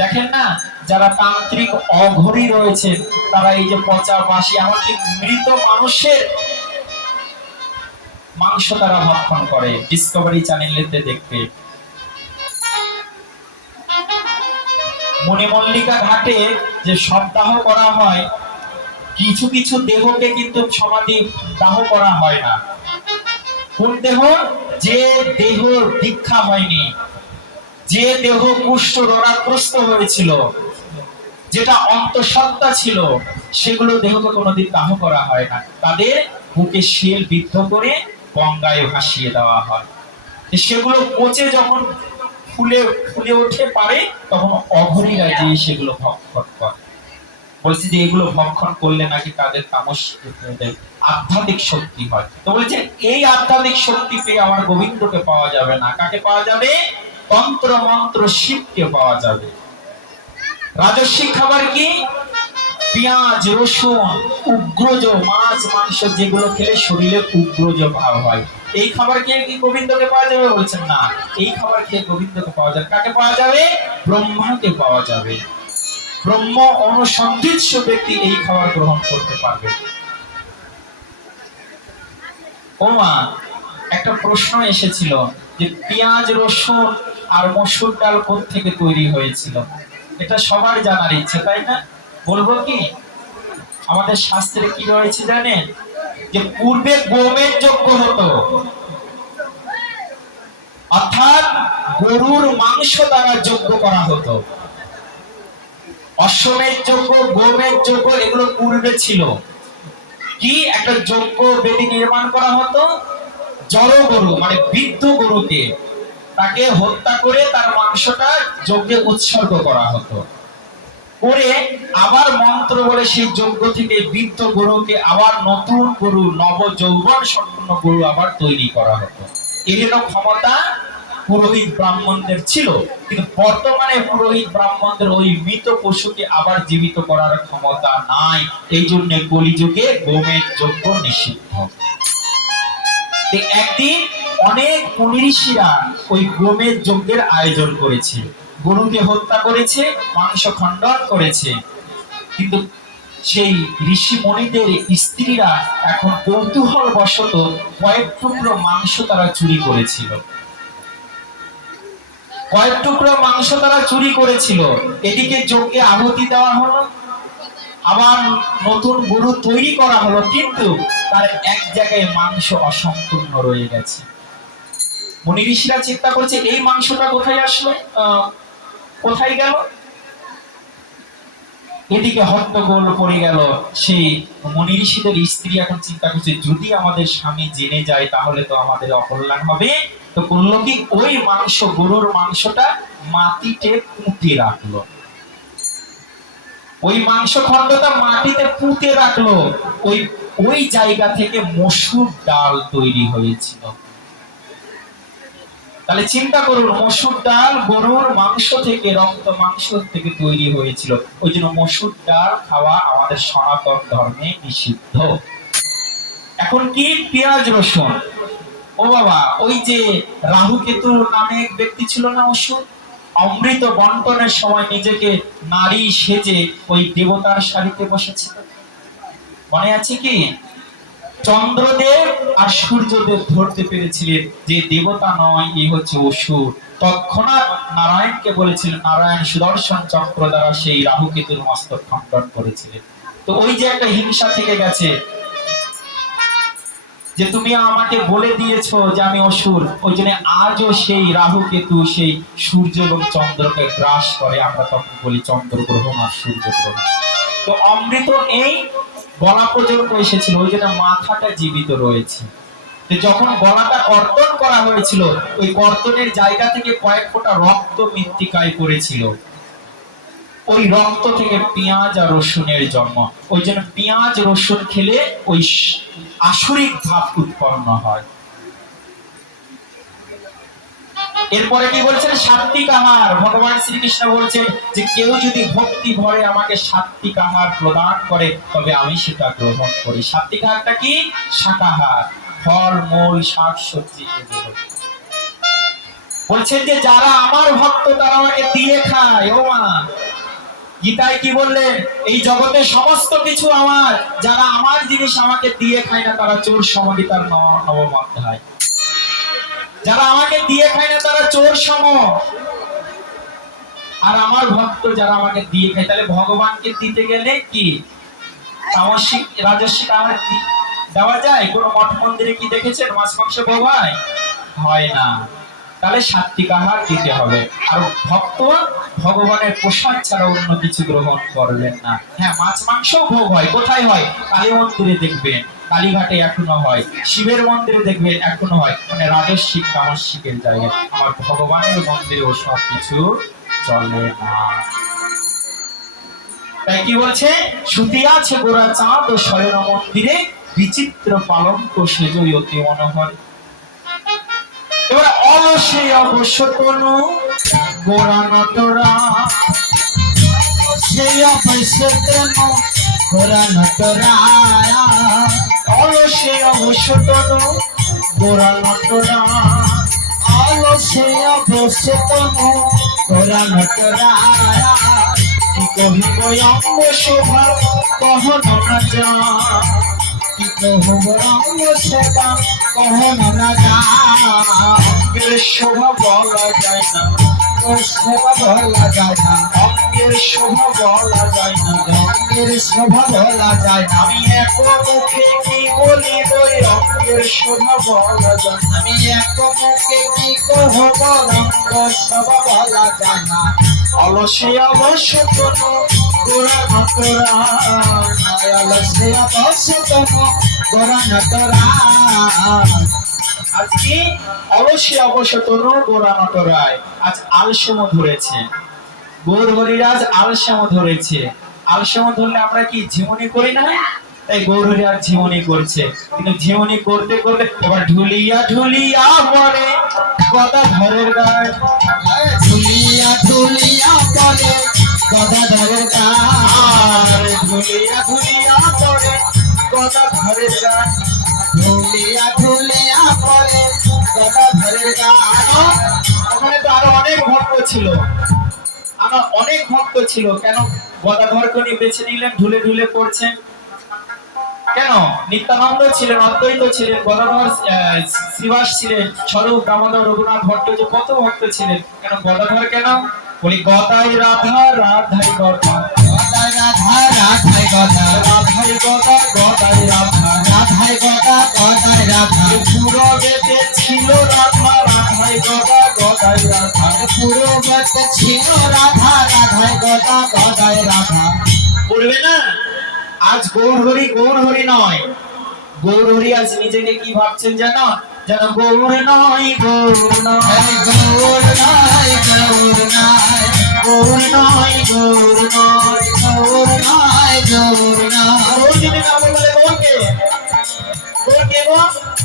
দেখেন না, যারা তান্ত্রিক অঘরী রয়েছে তারা এই যে পচা, বাসি, এমনকি মৃত মানুষের মাংস তারা ভক্ষণ করে। ডিসকভারি চ্যানেলেতে দেখবে মণিমল্লিকা ঘাটে যে সপ্তাহ করা হয়, কিছু কিছু দেহকে কিন্তু সমাধি দাহ করা হয় না। কোন দেহ? যে দেহ দীক্ষা হয়নি, যে দেহ কুষ্ঠ রোগাগ্রস্ত হয়েছিল, যেটা অন্তঃসত্ত্বা ছিল, সেগুলো দেহকে কোনোদিন দাহ করা হয় না। তাদের বুকে শিল বিদ্ধ করে গঙ্গায় ভাসিয়ে দেওয়া হয়। সেগুলো পচে যখন ফুলে ফুলে ওঠে পারে, তখন অঘরীরা যে সেগুলো ভক্ষণ করে। বলছি যে এগুলো ভক্ষণ করলে নাকি তাদের তামস, আধ্যাত্মিক শক্তি হয়। তো বলছে এই আধ্যাত্মিক শক্তি পেয়ে আমার গোবিন্দকে পাওয়া যাবে না। কাকে পাওয়া যাবে? তন্ত্র মন্ত্র শিবকে পাওয়া যাবে। রাজস্বিক খাবার কি? পেঁয়াজ, রসুন, উগ্রজ, মাছ, মাংস, যেগুলো খেলে শরীরে উগ্রজ ভাব হয়, এই খাবার খেয়ে কি গোবিন্দকে পাওয়া যাবে? বলছেন না, এই খাবার খেয়ে গোবিন্দকে পাওয়া যাবে। কাকে পাওয়া যাবে? ব্রহ্মাকে পাওয়া যাবে। ব্রহ্ম অনুসন্ধিৎস ব্যক্তি এই খাবার গ্রহণ করতে পারবে। ও মা, একটা প্রশ্ন এসেছিল যে পেঁয়াজ, রসুন আর মসুর ডাল কোত্থেকে তৈরি হয়েছিল? এটা সবার জানার ইচ্ছে, তাই না? বলবো কি? আমাদের শাস্ত্রে কি রয়েছে জানেন? যে পূর্বে গোমের যজ্ঞ হতো, অর্থাৎ গরুর মাংস দ্বারা যজ্ঞ করা হতো। অশ্বমের যজ্ঞ, গোমের যজ্ঞ, এগুলো পূর্বে ছিল। কি একটা যজ্ঞ বেদী নির্মাণ করা হতো, জড় গরু মানে বৃদ্ধ গরুকে তাকে হত্যা করে তার মাংসটা যজ্ঞে উৎসর্গ করা হতো। করে আবার মন্ত্র বলে সেই যজ্ঞ থেকে বৃদ্ধ গরুকে আবার নতুন গরু, নব যৌবন সম্পন্ন গরু আবার তৈরি করা হতো। এই হলো ক্ষমতা পুরোহিত ব্রাহ্মণদের ছিল, কিন্তু বর্তমানে পুরোহিত ব্রাহ্মণদের ওই মৃত পশুকে আবার জীবিত করার ক্ষমতা নাই। এই জন্য কলিযুগে গোমের যজ্ঞ নিষিদ্ধ। তো একদিন অনেক মুনি ঋষিরা ওই গোমের যজ্ঞের আয়োজন করেছে, গরুকে হত্যা করেছে, মাংস খণ্ডন করেছে। কিন্তু সেই ঋষি মণিদের স্ত্রীরা এখন কৌতূহল বশত কয়েক টুকরো মাংস তারা চুরি করেছিল, কয়েক টুকরো মাংস তারা চুরি করেছিল। এদিকে যজ্ঞে আহুতি দেওয়া হলো, আবার নতুন গরু তৈরি করা হলো, কিন্তু তার এক জায়গায় মাংস অসম্পূর্ণ রয়ে গেছে। মুনি ঋষিরা চিন্তা করছে এই মাংসটা কোথায় আসলো, কোথায় গেল। এদিকে হট্টগোল পড়ে গেল। সেই মুনি ঋষিদের স্ত্রী এখন চিন্তা করছে যদি আমাদের স্বামী জেনে যায় তাহলে তো আমাদের অকল্যাণ হবে। তো করলো কি, ওই মাংস, গরুর মাংসটা মাটিতে পুঁতে রাখলো, ওই মাংস খণ্ডটা মাটিতে পুঁতে রাখলো। ওই ওই জায়গা থেকে মসুর ডাল তৈরি হয়েছিল। তাহলে চিন্তা করুন, মসুর ডাল গরুর মাংস থেকে, রক্ত মাংস থেকে তৈরি হয়েছিল। ওই জন্য মসুর ডাল খাওয়া আমাদের সনাতন ধর্মে নিষিদ্ধ। এখন কি, পেঁয়াজ রসুন। ও বাবা, ওই যে রাহু কেতু নামে এক ব্যক্তি ছিল না, অসুর, অমৃত বন্টনের সময় নিজেকে নারী সেজে ওই দেবতার সারিতে বসেছিল, মনে আছে কি? চন্দ্রদেব আর সূর্যদেব ধরতে পেরেছিলেন যে দেবতা নয়, এই হচ্ছে অসুর। তৎক্ষণাৎ নারায়ণকে বলেছিলেন, নারায়ণ সুদর্শন চক্র দ্বারা সেই রাহু কেতুর মস্তক খণ্ডন করেছিলেন। তো ওই যে একটা হিংসা থেকে গেছে যে তুমি আমাকে বলে দিয়েছো যে আমি অসুর, ওই জন্য আজও সেই রাহু কেতু সেই সূর্য এবং চন্দ্রকে গ্রাস করে। আমরা তখন বলি চন্দ্রগ্রহণ আর সূর্যগ্রহণ। তো অমৃত এই গলা পর্যন্ত এসেছিল, ওই জন্য মাথাটা জীবিত রয়েছে। যখন গলাটা কর্তন করা হয়েছিল, ওই কর্তনের জায়গা থেকে কয়েক ফোঁটা রক্ত মৃত্তিকায় পড়েছিল। ওই রক্ত থেকে পেঁয়াজ আর রসুনের জন্ম। ওই জন্য পেঁয়াজ রসুন খেলে ওই আসুরিক ভাব উৎপন্ন হয়। এরপরে কি বলছেন, সাত্বিক আহার। ভগবান শ্রীকৃষ্ণ বলছেন যে কেউ যদি ভক্তি ভরে আমাকে সাত্বিক আহার প্রদান করে তবে আমি সেটা গ্রহণ করি। সাত্বিক আহারটা কি? শাকাহার, ফল মূল শাক সবজি। বলছেন যে যারা আমার ভক্ত তারা আমাকে দিয়ে খায়। ও মা, গীতায় কি বললেন, এই জগতে সমস্ত কিছু আমার, যারা আমার জিনিস আমাকে দিয়ে খায় না তারা চোর। সমগীতার নবম অধ্যায়। যারা আমাকে দিয়ে খায় না তারা চোর সম। আর আমার ভক্ত যারা আমাকে দিয়ে খায়। তাহলে ভগবানকে দিতে গেলে কি তামসিক রাজস্বিক আহার দেওয়া যায়? কোন মঠ মন্দিরে কি দেখেছেন মাছ মাংস ভোগ হয় না। তাহলে সাত্বিক আহার দিতে হবে। আর ভক্ত ভগবানের প্রসাদ ছাড়া অন্য কিছু গ্রহণ করবেন না। হ্যাঁ, মাছ মাংস ভোগ হয়। কোথায় হয়? কালী মন্দিরে দেখবেন, কালীঘাটে এখনো হয়, শিবের মন্দিরে দেখবেন এখনো হয়, মানে রাজস্বিক তামসিকের জায়গায়। আমার ভগবানের মন্দিরে ও সব কিছু চলে না। তাই কি বলছে, সুতি আছে গোরা চাঁদ ও শয়ন মন্দিরে, বিচিত্র পালঙ্ক সেজই অতি মনোহর। এবার অলসে অবশ্য তনু গোরা নটরা, সেই অবশ্য তনু গোরা নটরা, অলসে অবশ্য তনু গোরা নটরা, অলসে অবশ্য তনু গোরা নটরা। কি কহিব অঙ্গ শোভা কহন না যা, কি কহব অঙ্গ সেবা কহন না যা। অঙ্গের শোভা বলা যায় না, সেবা বলা যায় না, অঙ্গের শোভা বলা যায় না, অঙ্গের শোভা বলা যায় না। আমি এক মুখে কি বলিব অঙ্গের শোভা বলা যায় না, আমি এক মুখে কি কহব অঙ্গ শোভা বলা যায় না। অলসে অবশ্য তনু গোরা নটরা, অলসে অবশ্য তনু গোরা নটরা। আজকে অলসে অবশ্য তনু গোরা নটরায় আজ আলসেম ধরেছে। গৌর হরিরাজ আলসেম ধরেছে। আলসেম ধরলে আমরা কি ঝিমুনি করি না? তাই গৌরহরি আর ঝিমুনি করছে, কিন্তু ঝিমুনি করতে করতে এবার ঢুলিয়া ঢুলিয়া পড়ে গদাধরের গায়ে। ঝুলিয়া ঝুলিয়া পড়ে গদাধরের গায়ে, আর ঢুলিয়া ঢুলিয়া পড়ে গদাধরের গায়ে। ঝুলিয়া ঝুলিয়া পড়ে গদাধরের গায়ে। ওখানে তো আরো অনেক ভক্ত ছিল, অনেক ভক্ত ছিল। কেন গদাধরকে উনি বেছে নিলেন ঢুলে ঢুলে পড়ছেন? কেন? নিত্যানন্দ ছিলেন, অদ্বৈত ছিলেন, গদাধর শ্রীবাস ছিলেন, স্বরূপ দামোদর রঘুনাথ ভট্ট, যে কত ভক্ত ছিলেন। কেন গদাধর কেন? বলি গদাই রাধা রাধাই গদা, গদাই রাধা রাধাই গদা, রাধাই গদা গদাই রাধা, রাধাই গদা গদাই রাধা। পুরবেতে ছিল রাধা রাধাই গদা গদাই রাধা। পুরবতে ছিল রাধা রাধাই গদা গদাই রাধা। পড়বে না? আজ গৌরহরি গৌরহরি নয়, গৌরহরি আজ নিজেকে কি ভাবছেন জানো? যেন গৌর নয়, গৌর নয়, গৌর নাই গৌর নাই, গৌর নয়, গৌর নয়, গৌর নাই গৌর নাই। গৌর যদি না বলে গৌরকে, গৌরকে গো,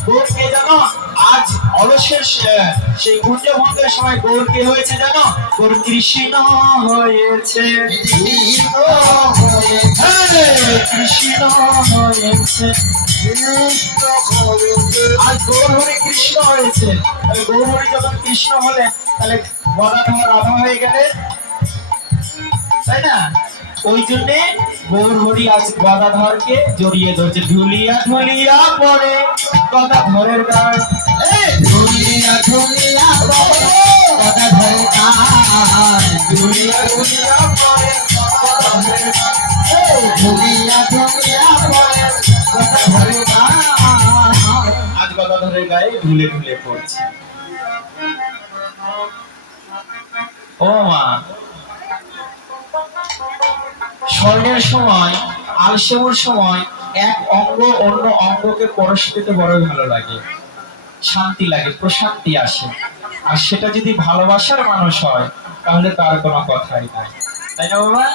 গৌরকে জানো? আজ অলসের সেই কুঞ্জভঙ্গের সময় গৌর কে হয়েছে জানো? গৌর কৃষ্ণ হয়েছে, কৃষ্ণ হয়েছে, কৃষ্ণ হয়েছে। কৃষ্ণ হয়েছে। আজ গৌরহরি কৃষ্ণ হয়েছে। তাহলে গৌরহরি যখন কৃষ্ণ হলে, তাহলে গদাধর রাধা হয়ে গেলে, তাই না? ওই জন্যে গৌরহরি আজ গদাধরকে জড়িয়ে ধরছে। ঢুলিয়া ঢুলিয়া পড়ে গদাধরের গায়ে। ঝুলিয়া ঝুলিয়া পড়ে গদাধরের গায়ে, ঢুলিয়া ঢুলিয়া পড়ে গদাধরের গায়ে। ঝুলিয়া ঝুলিয়া পড়ে গদাধরের গায়ে। আজ গদাধরের গায়ে ঢুলে ঢুলে পড়ছে। ও মা, স্বর্ণের সময়, আলসেমুর সময় এক অঙ্গ অন্য অঙ্গকে পরশ পেতে বড় ভালো লাগে, শান্তি লাগে, প্রশান্তি আসে। আর সেটা যদি ভালোবাসার মানুষ হয় তাহলে তার কোনো কথাই নাই, তাই না বাবা?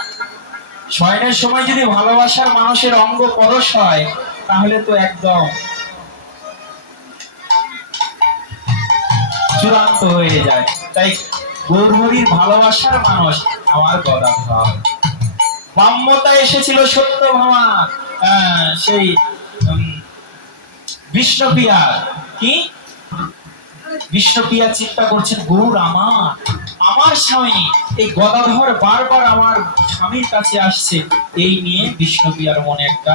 শয়নের সময় যদি ভালোবাসার মানুষের অঙ্গ পরশ হয় তাহলে তো একদম চূড়ান্ত হয়ে যায়। তাই গৌরহরির ভালোবাসার মানুষ আমার গদাধর। বাম্যতা এসেছিল সত্যভামা, সেই বিষ্ণুপ্রিয়া, কি বিষ্ণুপ্রিয়া চিন্তা করছেন, গৌর আমার স্বামী, এই গদাধর বারবার আমার স্বামীর কাছে আসছে। এই নিয়ে বিষ্ণুপ্রিয়ার মনে একটা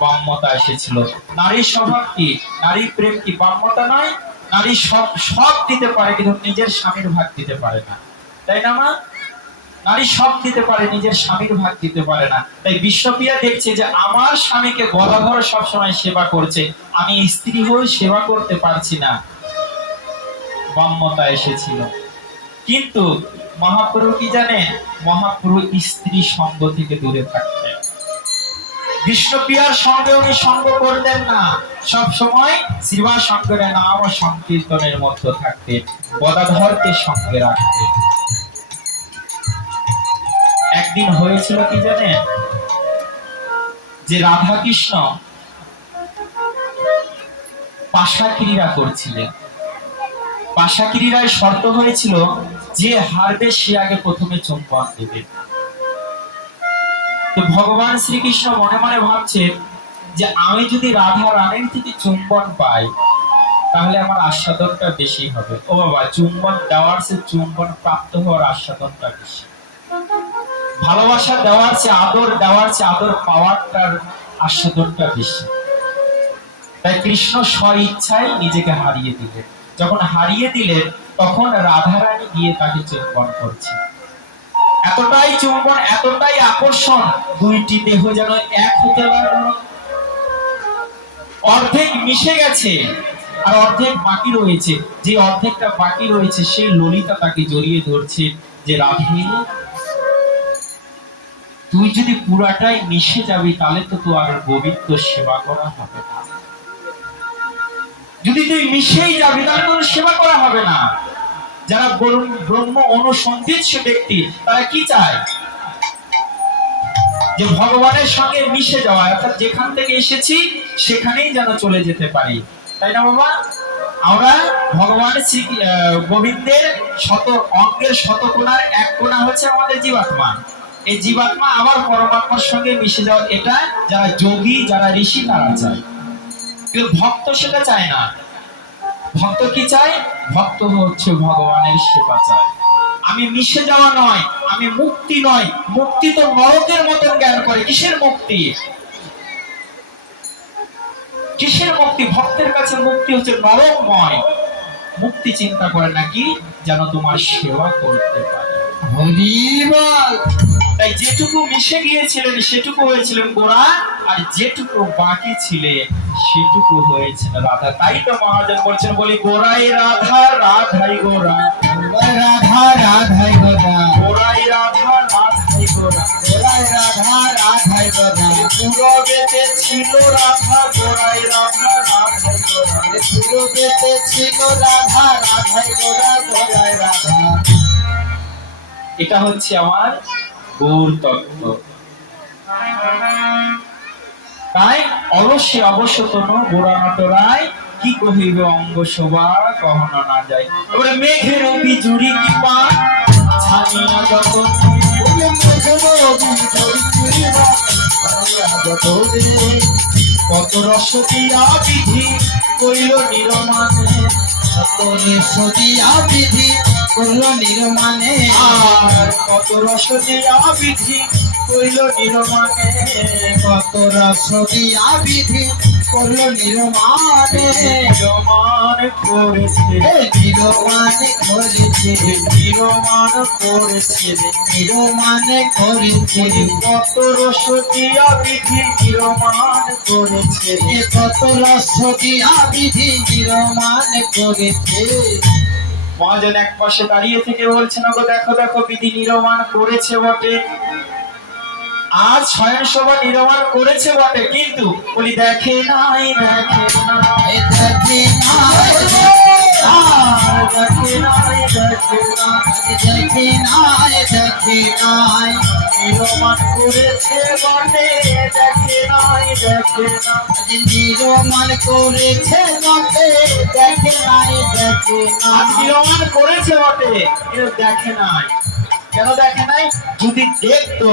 বাম্যতা এসেছিল। নারীর স্বভাব কি? নারীর প্রেম কি বাম্যতা নয়? নারী সব সব দিতে পারে, কিন্তু নিজের স্বামীর ভাগ দিতে পারে না, তাই না মা? নারী সব দিতে পারে, নিজের স্বামীর ভাগ দিতে পারে না। তাই বিষ্ণুপ্রিয়া দেখছে যে আমার স্বামীকে গদাধর সবসময় সেবা করছে, আমি স্ত্রী হয়ে সেবা করতে পারছি না, বাম্যতা এসেছিল। কিন্তু মহাপ্রভু কি জানে? মহাপ্রভু স্ত্রী সঙ্গ থেকে দূরে থাকতেন। বিষ্ণুপ্রিয়ার সঙ্গে উনি সঙ্গ করতেন না, সব সময় শ্রীবাস শঙ্করের নাম ও সংকীর্তনের মধ্যে থাকতেন, গদাধরকে সঙ্গে রাখতেন। একদিন হয়েছিল কি জানেন? যে রাধা কৃষ্ণ পাশা ক্রীড়া করছিলেন। পাশা ক্রীড়ায় শর্ত হয়েছিল যে হারবে সে আগে প্রথমে চুম্বন দেবে। তো ভগবান শ্রীকৃষ্ণ মনে মনে ভাবছে যে আমি যদি রাধা রানীর থেকে চুম্বন পাই তাহলে আমার আস্বাদনটা বেশি হবে। ও বাবা, চুম্বন দেওয়ার চেয়ে চুম্বন প্রাপ্ত হওয়ার আস্বাদনটা বেশি। ভালোবাসা দেওয়ার চেয়ে আদর দেওয়ার চেয়ে আদর পাওয়ারটার আস্বাদনটা বেশি। তাই কৃষ্ণ স্ব ইচ্ছায় নিজেকে হারিয়ে দিলেন। যখন হারিয়ে দিলেন তখন রাধারানী গিয়ে তাকে চুম্বন করছে। এতটাই চুম্বন, এতটাই আকর্ষণ, দুইটি দেহ যেন এক হতে লাগলো। অর্ধেক মিশে গেছে আর অর্ধেক বাকি রয়েছে। যে অর্ধেকটা বাকি রয়েছে সেই ললিতা তাকে জড়িয়ে ধরছে যে রাধে, তুই যদি পুরাটাই মিশে যাবি তাহলে তো তোর আর গোবিন্দ সেবা করা হবে না। যদি তুই মিশেই যাবি তাহলে তোর সেবা করা হবে না। যারা ব্রহ্ম অনুসন্ধিৎস ব্যক্তি তারা কি চায়? যে ভগবানের সঙ্গে মিশে যাওয়া, অর্থাৎ যেখান থেকে এসেছি সেখানেই যেন চলে যেতে পারি, তাই না বাবা? আমরা ভগবান শ্রী গোবিন্দের শত অঙ্গের শতকোণার এক কোণা হচ্ছে আমাদের জীবাত্মা। এই জীবাত্মা আবার পরমাত্মার সঙ্গে মিশে যাওয়া, এটা যারা যোগী যারা ঋষি তারা চায়, কিন্তু ভক্ত সেটা চায় না। ভক্ত কি চায়? ভক্ত হচ্ছে ভগবানের সেবা চায়। আমি মিশে যাওয়া নয়, আমি মুক্তি নয়। মুক্তি তো নরকের মতন জ্ঞান করে। কিসের মুক্তি? কিসের মুক্তি? ভক্তের কাছে মুক্তি হচ্ছে নরকময়। মুক্তি চিন্তা করে নাকি যেন তোমার সেবা করতে পারে। হরিবল। তাই যেটুকু মিশে গিয়েছিলেন সেটুকু হয়েছিলেন গোরা, আর যেটুকু বাকি ছিলেন সেটুকু হয়েছিল রাধা। তাই তো মহাজন বলছেন, বলি গোরাই রাধা রাধাই গোরা, রাধা রাধাই গোরা, গোরাই রাধা রাধাই গোরা, গোরাই রাধা রাধাই গোরা, পূরবেতে ছিল রাধা গোরাই রাধা রাধাই গোরা। পূরবেতে ছিল রাধা রাধাই গোরা, গোরাই রাধা। এটা হচ্ছে আমার গৌর তত্ত্ব। তাই অলসে অবসতন গোরা নটরায়, কি কহিবে অঙ্গ শোভা কখনো না যায়। এবারে মেঘের বিজুরি কি পা ছানিয়া জগৎ, কত রস দিয়া বিধি কইল নিরমানে, কত সদিয়া বিধি করল নির্মাণে, আর কত রস দিয়া বিধি কইল নিরমানে, কত সদিয়া বিধি করল নির্মাণে, নিরমান করেছে, নির্মাণে করেছে, নিরমান করেছে, নির্মাণে করেছে, কত রস দিয়া বিধি নিরমান করেছে। কত সদিয়া বিধি নির্মাণ করেছে। মহাজন এক পাশে দাঁড়িয়ে থেকে বলছেন, গো দেখো দেখো বিধি নির্মাণ করেছে বটে, আজ স্বয়ংসভা নির্মাণ করেছে বটে, কিন্তু বলি দেখে নাই, দেখে নাই, দেখে নাই, আর দেখে নাই, দেখে নাই, দেখে নাই, দেখে নাই, নির্মাণ করেছে বটে, দেখে নাই, দেখে নাই, নির্মাণ করেছে বটে, দেখে নাই, দেখে আজ নাই। নির্মাণ করেছে বটে কিন্তু দেখে নাই। কেন দেখে নাই? যদি দেখতো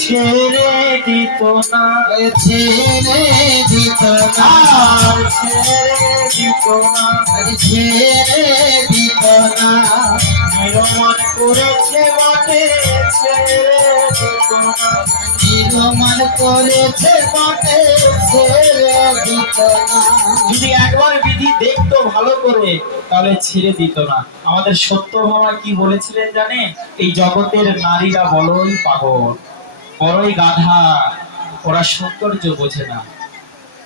ছেড়ে দিত না, ছেড়ে দিত না, আর ছেড়ে দিত না, ছেড়ে দিত না, নির্মাণ করেছে বটে, ছেড়ে দিত না। নির্মাণ করেছে বটে, ছেড়ে দিত না। যদি একবার বিধি দেখতো ভালো করে তাহলে ছেড়ে দিত না। আমাদের সত্যভামা কি বলেছিলেন জানেন? এই জগতের নারীরা বড়ই পাগল, বড়ই গাধা, ওরা সৌন্দর্য বোঝে না।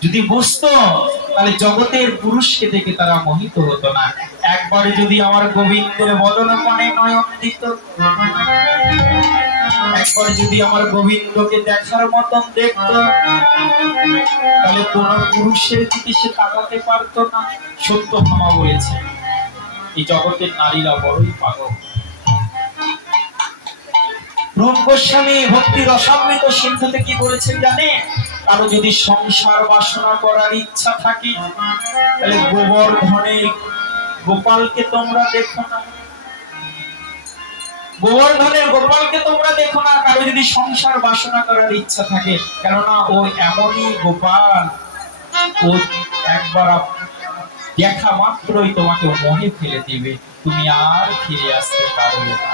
যদি বুঝতো তাহলে জগতের পুরুষকে দেখে তারা মোহিত হতো না। একবার যদি আমার গোবিন্দের বদনপনে নয়ন দিত, একবার যদি আমার গোবিন্দকে দেখার মতন দেখতো, তাহলে কোন পুরুষের দিকে সে তাকাতে পারতো না। সত্যভামা বলেছে এই জগতের নারীরা বড়ই পাগল। রূপ গোস্বামী ভক্তি রসামৃত সিন্ধুতে কি বলেছেন জানে? কারো যদি সংসার বাসনা করার ইচ্ছা থাকে তাহলে গোবর্ধনের গোপালকে তোমরা দেখো না, গোবর্ধনের গোপালকে তোমরা দেখো না। কারো যদি সংসার বাসনা করার ইচ্ছা থাকে, কেননা ও এমনই গোপাল, ও একবার দেখা মাত্রই তোমাকে মোহে ফেলে দিবে, তুমি আর ফিরে আসতে পারবে না।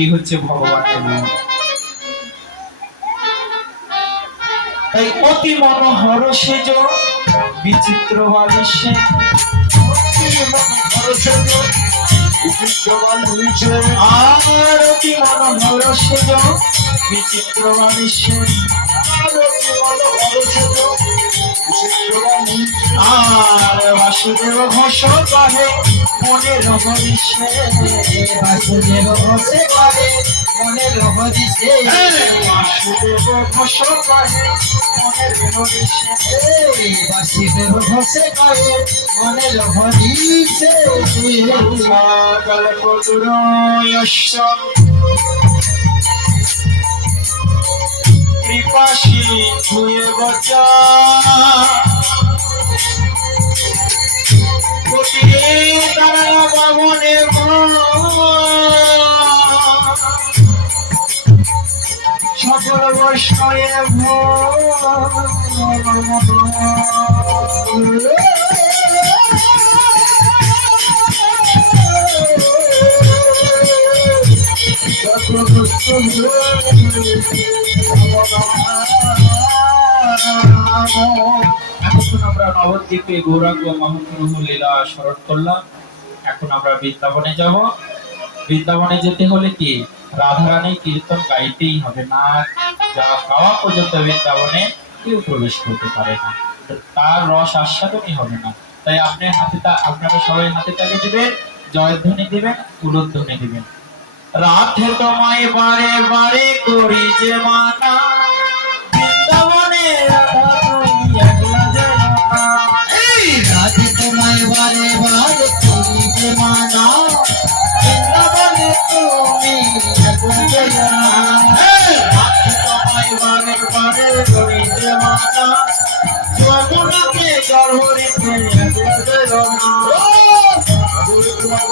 এই হচ্ছে ভগবানের রূপ। তাই অতি মনোহর সেজ বিচিত্র বালিশে, আর অতি মনোহর সেজ বিচিত্র বালিশে, আর বাসুদেব ঘোষ কহে মনের হরিষে, বাসুদেব ঘোষে করে মনের হরিষে, বাসুদেব ঘোষ কহে মনের হরিষে, বাসুদেব ঘোষে করে মনের হরিষে। কল্পতরুয়স্য কৃপাসি ধুয়েব চ কোটিরে তারা বামনে সকল বৈষ্ণবে এখন আমরা নবদ্বীপে গৌরাঙ্গ মহাপ্রভু লীলা স্মরণ করলাম। এখন আমরা বৃন্দাবনে যাব। বৃন্দাবনে যেতে হলে কি রাধারানী কীর্তন গাইতেই হবে, না যা গাওয়া পর্যন্ত বৃন্দাবনে কেউ প্রবেশ করতে পারে না, তার রস আস্বাদনই হবে না। তাই আপনারা সবাই হাতে তালে দিবেন, জয়ধ্বনি দিবেন, উলুধ্বনি দিবেন। রাধে তোমায় বারে বারে করি যে মানা, বৃন্দাবনে রাধা তুমি একলা যেও না। রাধে তোমায় বারে বারে করি যে মানা, বৃন্দাবনে তুমি একলা যেও না। রাধে তোমায় বারে বারে করি যে মানা, যমুনাকে গর্ভরিতে একলা যেও না।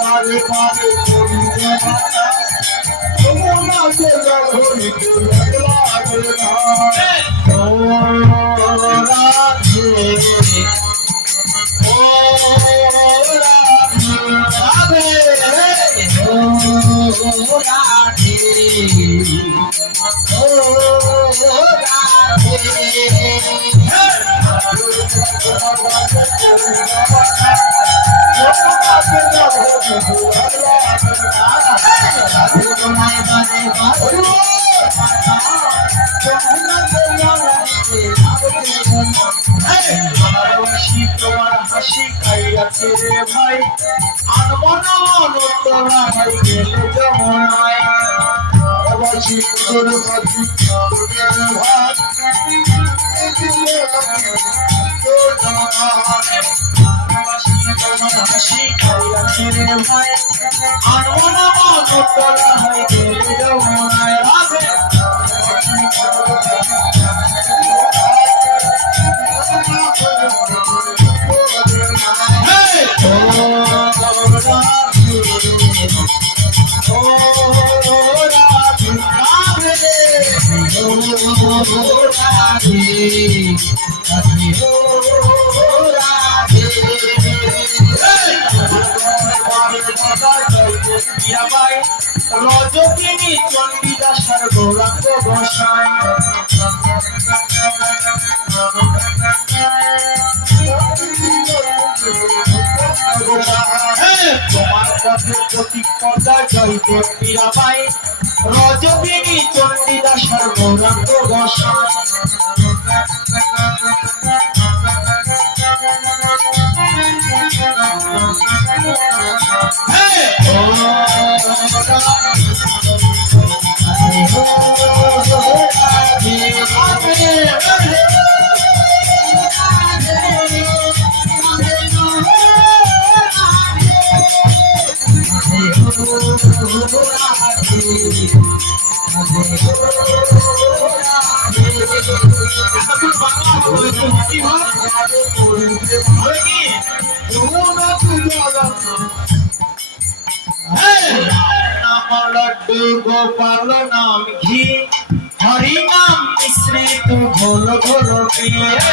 বারে বারে করি যে মানা, যমুনাকে গর্ভরিতে একলা যেও না। ও রাধে, ও রাধে, রাধে, ও রাধে, ও রাধে, তোমায় বারে বারে ভালোবাসি তোমার হাসি খাইয়াছে রে ভাই, আনবো না অনন্তরা ভাই গেলে যমুনায়। ভালোবাসি তোর কাছে তোর ভাত, ভালোবাসি তোমার হাসি খাইয়াছে রে ভাই, আনবো না অনন্তরা ভাই গেলে যমুনায়। রাধে রজকিনী চণ্ডীদাসার গৌরাঙ্গ গোসাই, তোমার পথের প্রতীক্ষতা যাইতে পীড়া পাই, রজকিনী চণ্ডীদাসার গৌরাঙ্গ গোসাই। গোপাল নাম ঘি, হরি নাম মিশ্রিত ঘোল ঘোল প্রিয়।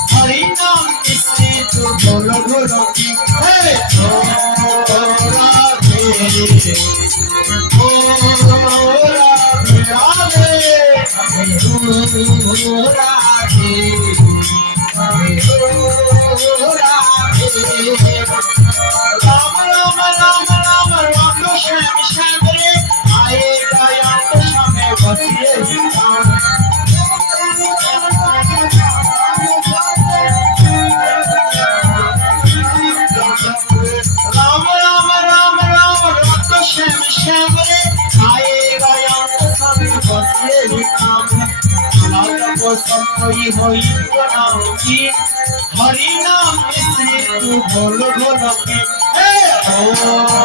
हरि नाम मिश्रित घोल घोल प्रिय। রাধে রাম রাম রাম রাম রঙ্গ শ্যাম শ্যাম রে আয়ে গায়ন্ত সামনে বসিয়ে রাম राम राम राम राम रंग श्याम श्याम रे आएगा याम सब बसे राम लाल को सब कोई होई को नाम की हरि नाम से तू बोल बोल के हे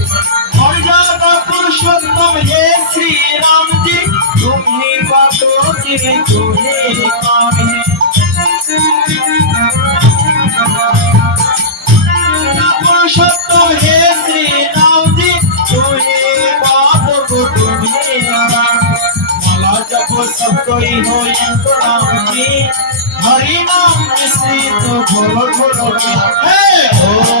मर्यादा पुरुषोत्तम हे श्री राम जी तुम्ही बातों की तुम्ही काम है पुरुषोत्तम हे श्री राम जी तुम्ही बातों को तुम्ही माला जप सब कोई हो इनको नाम की हरि नाम श्री तो बोलो बोलो के हे ओ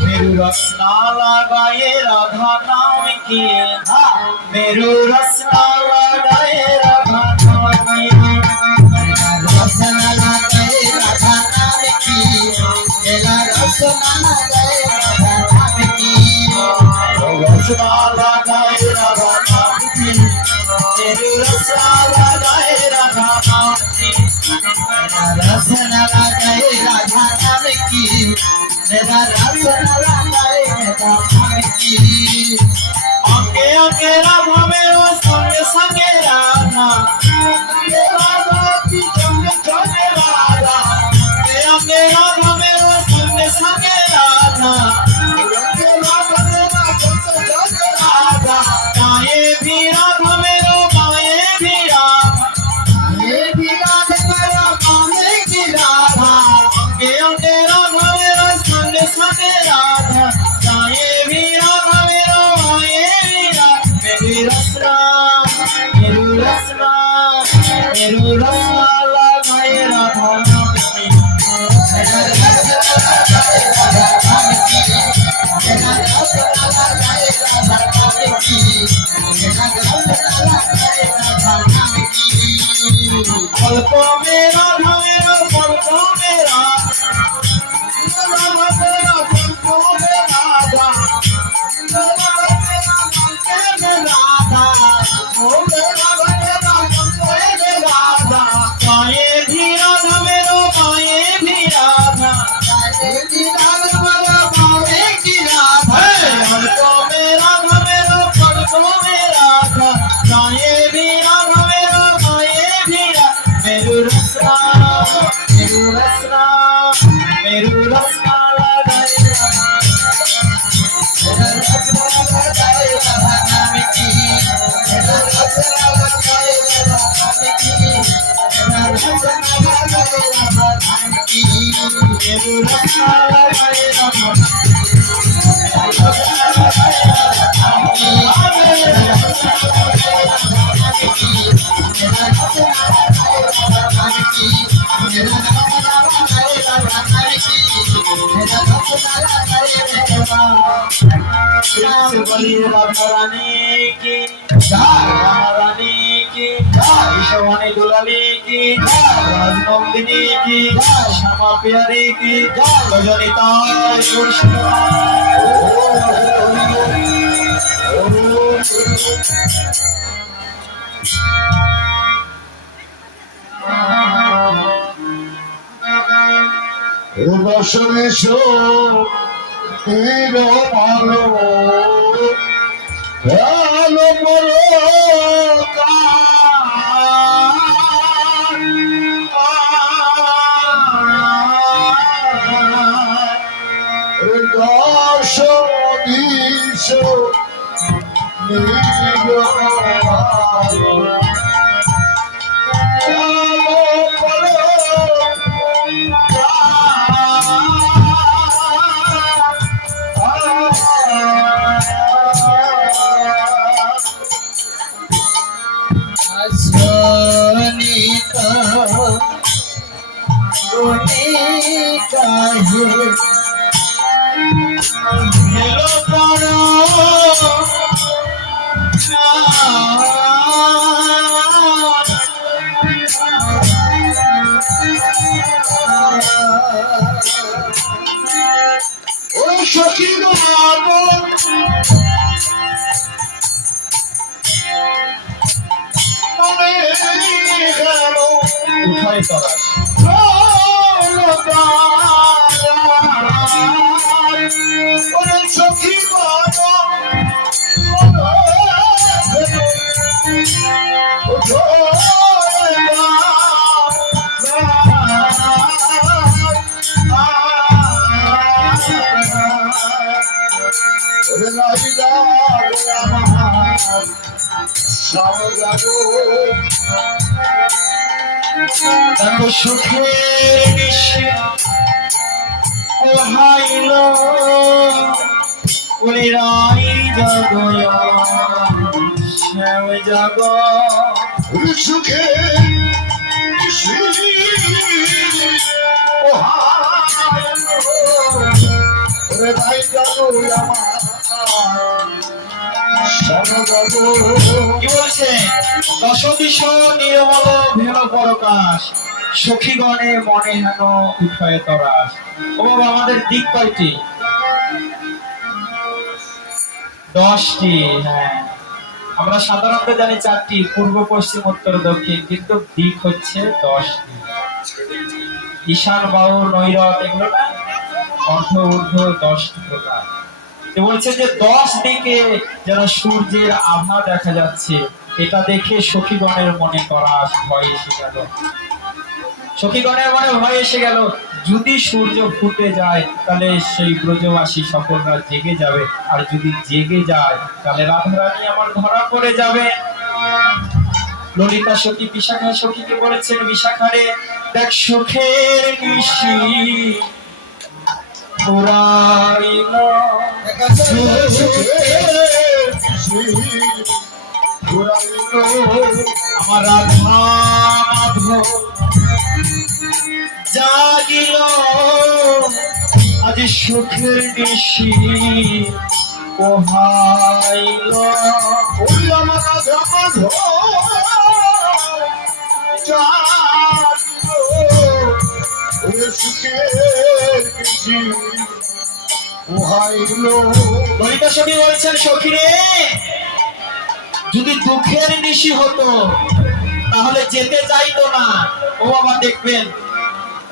मेरू रसना लगाए राधा नाम की मेरू रसना लगाए राधा नाम की रसना लगाए राधा नाम की मेरा रसना लगाए राधा नाम की रसना लगाए राधा नाम की मेरू रसना लगाए राधा नाम की रसना लगाए राधा नाम की मेरा रसना लगाए राधा नाम की अंगे अंगे राधा मेरो संगे संगे राधा अंगे राधा की संगे संगे राधा अंगे राधा मेरो संगे संगे राधा अंगे राधा मेरा संगे संगे राधा गाए भी राधा मेरो गाए भी राधा ये भी राधा मेरा गाने की राधा अंगे अंगे राधा मेरो संगे संगे राधा गाए भी राधा मेरो गाए भी राधा मेरी रसना लगाए राधा नाम की मेरा रसना लगाए राधा नाम की मेरा रसना लगाए राधा नाम की मेरा रसना लगाए राधा नाम की पलकों में राधा मेरो पलकों में राधा तेरा पलकों में राधा गाए भी राधा मेरो गाए भी राधा पलकों में राधा मेरो पलकों में राधा गाए भी राधा मेरो गाए भी राधा मेरू रसना लगाए मेरू रसना लगाए राधा राधा रानी की राधा रानी की সবানী দুলালি কি রাজনন্দিনী কি শ্যামা পিয়ারি কি রজনী তাই দর্শনে ভালো ভালো বলো আসনিতা কোনে কাহে হেলো করো ও সখী গো উঠাই তরাস সখী দেখো সুখের নিশে ওহাইল ওরে রাই জাগয় শ্যাম জাগ সুখে ভাই জানো কি বলছে দশ দিশ নির্মল ভেল পরকাশ সখীগণে মনে হেন উঠয় তরাস। ও বাবা আমাদের দিক কয়টি? 10টি। হ্যাঁ আমরা সাধারণত জানি 4টি, পূর্ব পশ্চিম উত্তর দক্ষিণ, কিন্তু দিক হচ্ছে 10টি। ঈশান বাহুর নৈরত এগুলো না, অর্ধ ঊর্ধ্ব 10টি প্রকার। বলছে যে 10 দিকে যেন সূর্যের আভা দেখা যাচ্ছে, এটা দেখে সখীগণের মনে তরাস ভয় এসে গেল। সখীগণের মনে ভয় এসে গেল, যদি সূর্য ফুটে যায় তাহলে সেই ব্রজবাসী সকলরা জেগে যাবে, আর যদি জেগে যায় তাহলে রাধারানী আমার ধরা পড়ে যাবে। ললিতা সখী বিশাখা সখীকে বলেছেন, বিশাখারে দেখ সুখের নিশি পুরাইল আমার রাধা মাধব জাগিল আজ সুখের নিশি পোহাইল। আমার রাধা মাধব ললিতা সখী বলছেন, সখী রে যদি দুঃখের নিশি হতো তাহলে যেতে চাইতো না। ও বাবা দেখবেন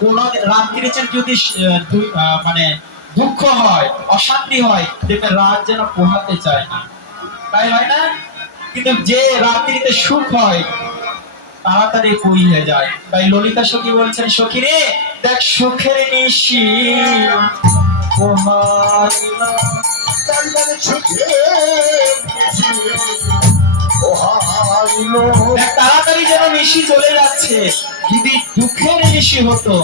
কোন রাত্রিতে যদি মানে দুঃখ হয়, অশান্তি হয়, দেখবেন রাত যেন পোহাতে চায় না, তাই হয় না? কিন্তু যে রাত্রিতে সুখ হয় তাড়াতাড়ি পুড়িয়ে যায়। তাই ললিতা সখী বলছেন, সখী রে দেখ সুখের নিশি পোহাইল। তাড়াতাড়ি যেন নিশি চলে যাচ্ছে, যদি দুঃখের নিশি হতো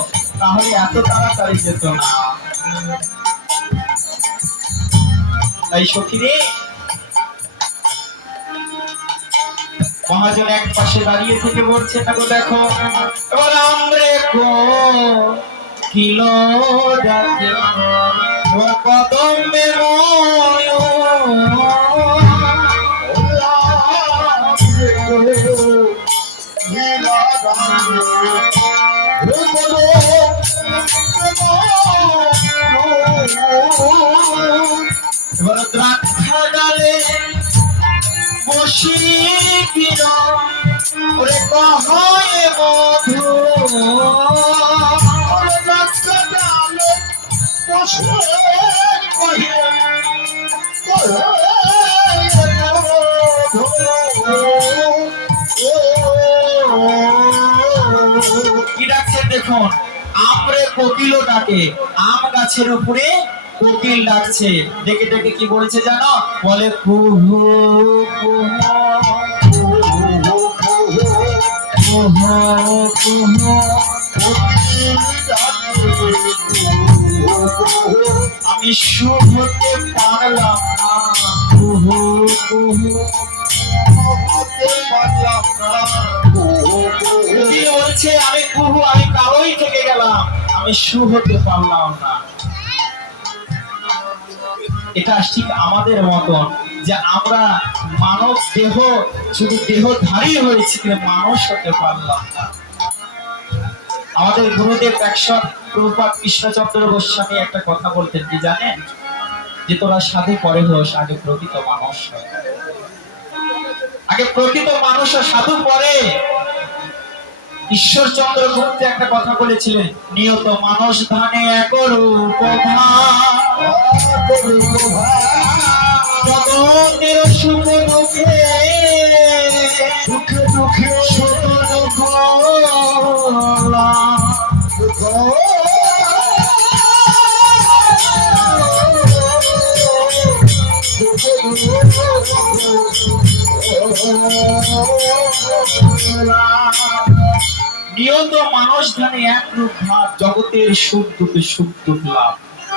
তাহলে এত তাড়াতাড়ি যেত না। তাই সখী রে মহাজন এক পাশে দাঁড়িয়ে থেকে বলছে, দেখো দেখো রাম রে গো কিলো ডাকে কদমে লীলা গানে হে বলো এবার দ্রাক্ষা ডালে বসি কিনা ওরে কহয়ে মধু কি ডাকছে দেখুন, আমরে কোকিলও ডাকে, আম গাছের উপরে কোকিল ডাকছে, ডেকে ডেকে কি বলেছে জানো, বলে কুহু কুহু কুহু আমি শুভতে পারলাম না, কুহু কুহু কি বলছে, আমি কুহু, আমি কালোই থেকে গেলাম, আমি সু হতে পারলাম না। এটা ঠিক আমাদের মতন যে আমরা মানব দেহ, শুধু দেহধারী হয়েছি কিন্তু মানুষ হতে পারলাম না। আমাদের গুরুদেব একশো প্রভুপাদ কৃষ্ণচন্দ্র গোস্বামী একটা কথা বলতেন, কি জানেন, যে তোরা সাধু পরে হোস, আগে প্রকৃত মানুষ হয়। আগে প্রকৃত মানুষ ও সাধু পরে। ঈশ্বরচন্দ্র গুপ্ত একটা কথা বলেছিলেন, নিয়ত মানুষ ধানে একরূপ জগতের সুখ দুঃখে দুঃখে দুঃখে সুখ দুঃখ নিয়ত মানুষ ধানে এক রূপ ভাব জগতের সুখ দুঃখে সুখ দুঃখ লাভ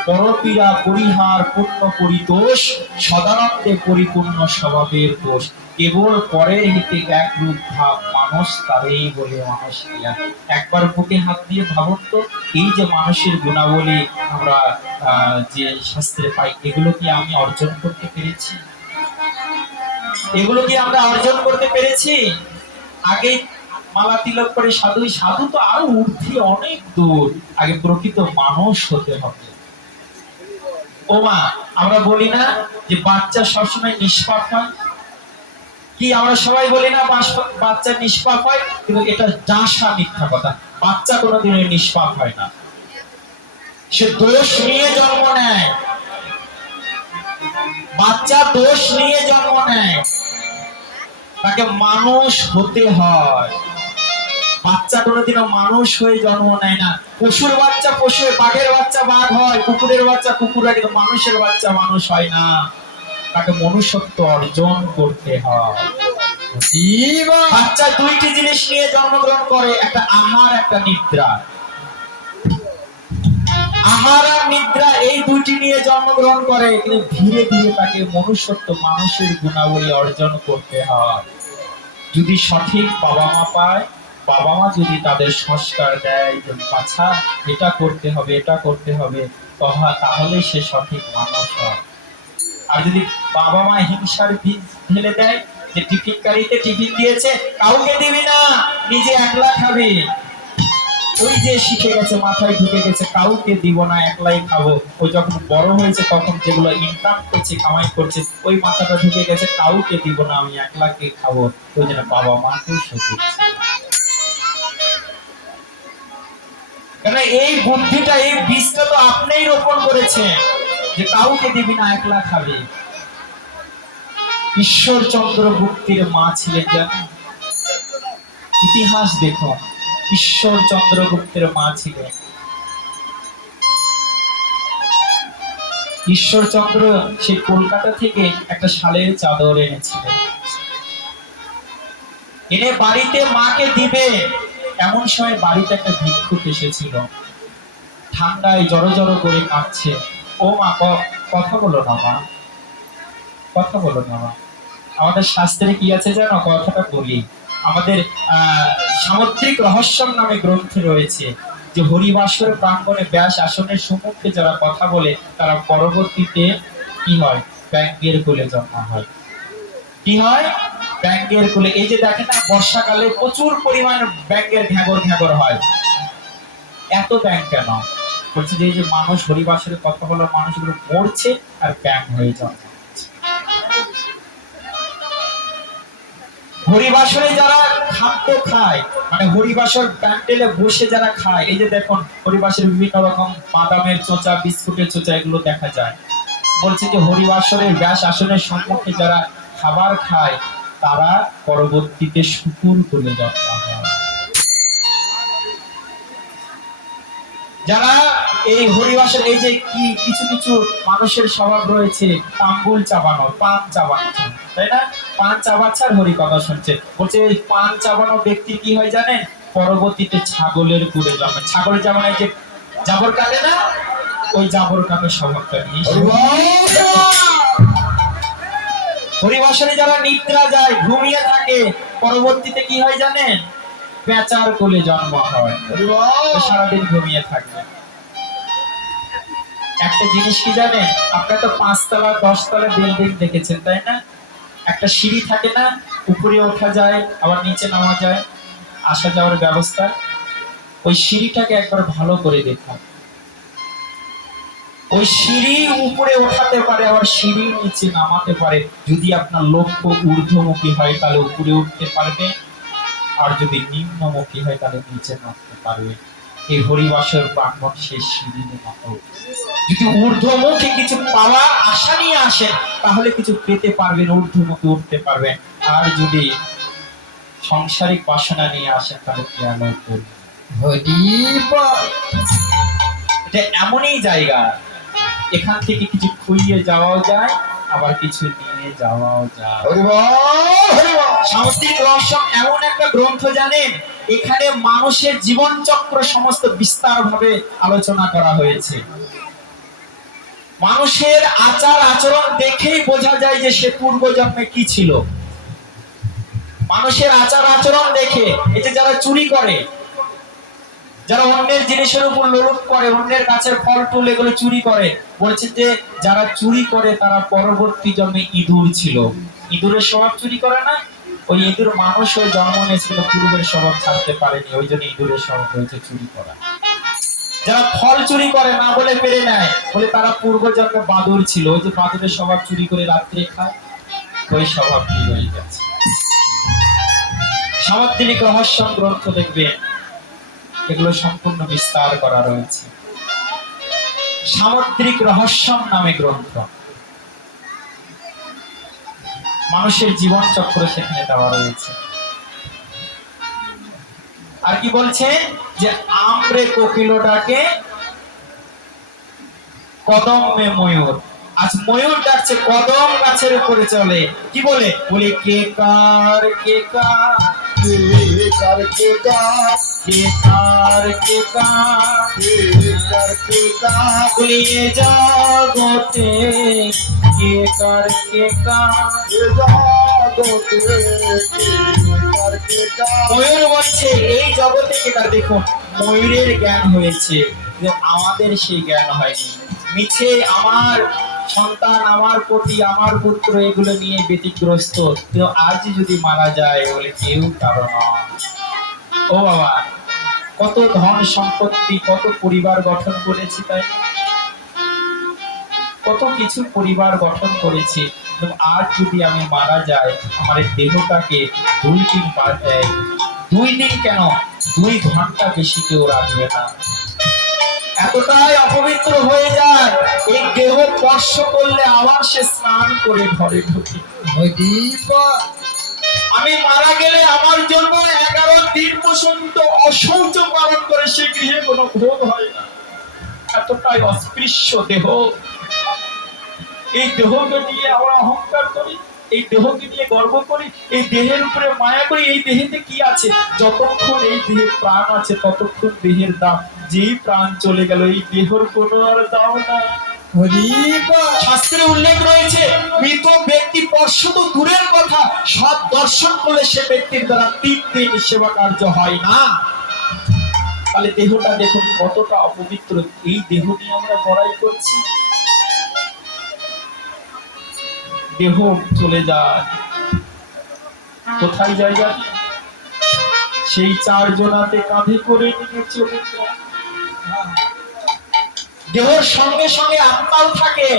পরপীড়া পরিহার পূর্ণ পরিতোষ সদানন্দে পরিপূর্ণ স্বভাবের দোষ কেবল পরের হিতে এক রূপ ভাব মানুষ তারেই বলে মানুষ জ্ঞান। একবার বুকে হাত দিয়ে ভাবুন তো, এই যে মানুষের গুণাবলী আমরা যে শাস্ত্রে পাই, এগুলো কি আমি অর্জন করতে পেরেছি? এগুলো কি আমরা অর্জন করতে পেরেছি? আগে মালা তিলক করে সাধু, সাধু তো আরো ঊর্ধ্বে অনেক দূর, আগে প্রকৃত মানুষ হতে হবে। ও মা, আমরা বলি না যে বাচ্চা সবসময় নিষ্পাপ হয়, কি আমরা সবাই বলি না বাচ্চা নিষ্পাপ হয়, কিন্তু এটা ডাসা মিথ্যা কথা। বাচ্চা কোনোদিনই নিষ্পাপ হয় না, সে দোষ নিয়ে জন্ম নেয়, বাচ্চা দোষ নিয়ে জন্ম নেয়, তাকে মানুষ হতে হয়। বাচ্চা কোনোদিনও মানুষ হয়ে জন্ম নেয় না। পশুর বাচ্চা পশু, বাঘের বাচ্চা বাঘ হয়, কুকুরের বাচ্চা কুকুর হয়, কিন্তু মানুষের বাচ্চা মানুষ হয় না। তাকে মনুষ্যত্ব অর্জন করতে হয়। বাচ্চা দুইটি জিনিস নিয়ে জন্মগ্রহণ করে, একটা আহার, একটা নিদ্রা। আহার আর নিদ্রা এই দুইটি নিয়ে জন্মগ্রহণ করে, কিন্তু ধীরে ধীরে তাকে মনুষ্যত্ব মানুষের গুণাবলী অর্জন করতে হয়। যদি সঠিক বাবা মা পায়, বাবা মা যদি তাদের সংস্কার দেয় যে বাচ্চা এটা করতে হবে, এটা করতে হবে, তাহলে সে সঠিক মানুষ হয়। আর যদি বাবা মা হিংসার বীজ ঢেলে দেয়, যে টিফিন কারিতে টিফিন দিয়েছে, কাউকে দিবি না, নিজে একলা খাবি, ওই যে শিখে গেছে, মাথায় ঢুকে গেছে, কাউকে দিব না, একলাই খাবো। ওই যখন বড় হয়েছে তখন যেগুলো ইনকাম করছে, কামাই করছে, ওই মাথাটা ঢুকে গেছে, কাউকে দিব না, আমি একলাকে খাবো। ওই জন্য বাবা মাকেও শিখেছে। কেন এই বুদ্ধিটা, এই বীজটা তো আপনিই রোপণ করেছেন, যে কাউকে দিবি না, একলা খাবি। ঈশ্বরচন্দ্র গুপ্তের মা ছিলেন জানেন, ইতিহাস দেখো, ঈশ্বরচন্দ্র গুপ্তের মা ছিলেন। ঈশ্বরচন্দ্র সে কলকাতা থেকে একটা শালের চাদর এনেছিলেন, এনে বাড়িতে মাকে দিবে, এমন সময় বাড়িতে একটা ভিক্ষুক এসেছিল, ঠান্ডায় জড়ো জড়ো করে কাঁদছে। ও মা, কথা বলো না মা, কথা বলো না মা। আমাদের শাস্ত্রে কি আছে জানো, কথাটা বলি। আমাদের সামুদ্রিক রহস্যম নামে গ্রন্থে রয়েছে যে হরিবাসর প্রাঙ্গণে ব্যাস আসনের সম্মুখে যারা কথা বলে, তারা পরবর্তীতে কি হয়, ব্যাঙের কোলে জন্ম হয়। কি হয়? ব্যাঙের কুলে, এই যে দেখেন না বর্ষাকালে প্রচুর পরিমাণ ব্যাঙের ঘ্যাগর ঘ্যাগর হয়, এত ব্যাঙ কেন? বলছে যে এই যে মানুষ হরিবাসের কথা বলার মানুষগুলো মরছে আর ব্যাঙ হয়ে জন্ম নিচ্ছে। হরিবাসরে যারা খাদ্য খায়, মানে হরিবাসর প্যান্ডেলে বসে যারা খায়, এই যে দেখুন হরিবাসের বিভিন্ন রকম বাদামের চোচা, বিস্কুটের চোচা এগুলো দেখা যায়। বলছে যে হরিবাসরের ব্যাস আসনের সম্মুখে যারা খাবার খায় তারা পরবর্তীতে শুকুর করে জন্ম হয়। যারা এই হরিবাসের, এই যে কি কিছু কিছু মানুষের স্বভাব রয়েছে তাম্বুল চাবানো, পান চাবানো, তাই না? পান চাবাচ্ছে আর হরি কথা শুনছে। বলছে এই পান চাবানো ব্যক্তি কি হয় জানেন? পরবর্তীতে ছাগলের কুলে জন্মে। ছাগল যেমন এই যে জাবর কাটে না, ওই জাবর কাটার স্বভাবটা নিয়ে হরিবাসরে যারা নিদ্রা যায়, ঘুমিয়ে থাকে, পরবর্তীতে কি হয় জানেন? পেঁচার কোলে জন্ম হয়। সারাদিন ঘুমিয়ে থাকবে। একটা জিনিস কি জানেন? আপনারা তো 5 তলা 10 তলা বিল্ডিং দেখেছেন, তাই না? একটা সিঁড়ি থাকে না, উপরে ওঠা যায় আবার নিচে নামা যায়, আসা যাওয়ার ব্যবস্থা। ওই সিঁড়িটাকে একবার ভালো করে দেখুন। ওই সিঁড়ি উপরে ওঠাতে পারে আবার সিঁড়ি নিচে নামাতে পারে। যদি আপনার লক্ষ্য ঊর্ধ্বমুখী হয় তাহলে উপরে উঠতে পারবে, আর যদি নিম্নমুখী হয় তাহলে নিচে নামতে পারবে। এই হরিবাসর প্রাঙ্গণ সেই সিঁড়ির মতো। যদি ঊর্ধ্বমুখী কিছু পাওয়া আশা নিয়ে আসেন তাহলে কিছু পেতে পারবেন, ঊর্ধ্বমুখী উঠতে পারবেন। আর যদি সাংসারিক বাসনা নিয়ে আসেন তাহলে কি আলো করবে? এটা এমনই জায়গা, এখান থেকে কিছু খুইয়ে যাওয়াও যায় আবার কিছু নিয়ে যাওয়াও যায়। সামুদ্রিক রহস্য এমন একটা গ্রন্থ জানেন, এখানে মানুষের জীবন চক্র সমস্ত বিস্তার ভাবে আলোচনা করা হয়েছে। মানুষের আচার আচরণ দেখেই বোঝা যায় যে সে পূর্ব জন্মে কি ছিল। মানুষের আচার আচরণ দেখে, এই যে যারা চুরি করে, যারা অন্যের জিনিসের উপর লোভ করে, অন্যের গাছের ফল টুল এগুলো চুরি করে, বলছে যে যারা চুরি করে তারা পরবর্তী জন্মে ইঁদুর ছিল। ইঁদুরের স্বভাব চুরি করে না, ওই ইঁদুর মানুষ হয়ে জন্ম নিয়েছিল, পূর্বের স্বভাব ছাড়তে পারেনি, ওই জন্য ইঁদুরের স্বভাব হয়েছে চুরি করা। যারা ফল চুরি করে না বলে পেরে নেয়, বলে তারা পূর্ব জন্মে বাদুড় ছিল, ওই যে বাদুড়ের স্বভাব চুরি করে রাত্রে খায়, ওই স্বভাব কি হয়ে গেছে। সামুদ্রিক রহস্য গ্রন্থ দেখবেন, এগুলো সম্পূর্ণ বিস্তার করা রয়েছে। সামুদ্রিক রহস্য নামে গ্রন্থ, মানুষের জীবন চক্র সেখানে দেওয়া রয়েছে। আর কি বলছে যে আমরে কোকিলটাকে কদমে ময়ূর, আজ ময়ূর ডাকছে কদম গাছের উপরে চলে, কি বলে? বলে কে কার কে কার কে কার কে কার কে কার কে কার কে কার কে কার বলে এ জগতে কে কার কে কার। এ জগতে কে কার কে কার। ময়ূর বলছে এই জগতে কে কার। দেখুন ময়ূরের জ্ঞান হয়েছে, আমাদের সেই জ্ঞান হয়নি। মিছে আমার সন্তান, আমার পতি, আমার পুত্র এগুলো নিয়ে ব্যতিগ্রস্ত। আজ যদি মারা যায় বলে কেউ কারণ। ও বাবা, কত ধন সম্পত্তি, কত পরিবার গঠন করেছি, তাই কত কিছু পরিবার গঠন করেছি, আজ যদি আমি মারা যাই আমার এই দেহটাকে 2 দিন কেন 2 ঘন্টা বেশি কেউ রাখবে না। এতটাই অপবিত্র হয়ে যায়, এই দেহ স্পর্শ করলে আবার সে স্নান করে ঘরে ঢুকে। আমি মারা গেলে আমার জন্য 11 দিন পর্যন্ত অশৌচ পালন করে সে গৃহে কোনো ভোগ হয় না। এতটাই অস্পৃশ্য দেহ। এই দেহকে নিয়ে আমরা অহংকার করি, এই দেহকে নিয়ে গর্ব করি, এই দেহের উপরে মায়া করি। এই দেহেতে কি আছে? যতক্ষণ এই দেহে প্রাণ আছে ততক্ষণ দেহের দাম। যেই প্রাণ চলে গেল এই দেহের কোনো আর দাম না। শাস্ত্রে উল্লেখ রয়েছে মৃত ব্যক্তি স্পর্শ তো দূরের কথা, সৎ দর্শন করলে সে ব্যক্তির দ্বারা 3 দিন সেবা কার্য হয় না। তাহলে দেহটা দেখুন কতটা অপবিত্র। এই দেহ নিয়ে আমরা বড়াই করছি। দেহ চলে যায়, কোথায় জায়গা সেই চারজনাতে কাঁধে করে নিয়ে চলে যায়। দেহের সঙ্গে সঙ্গে আত্মাও থাকে।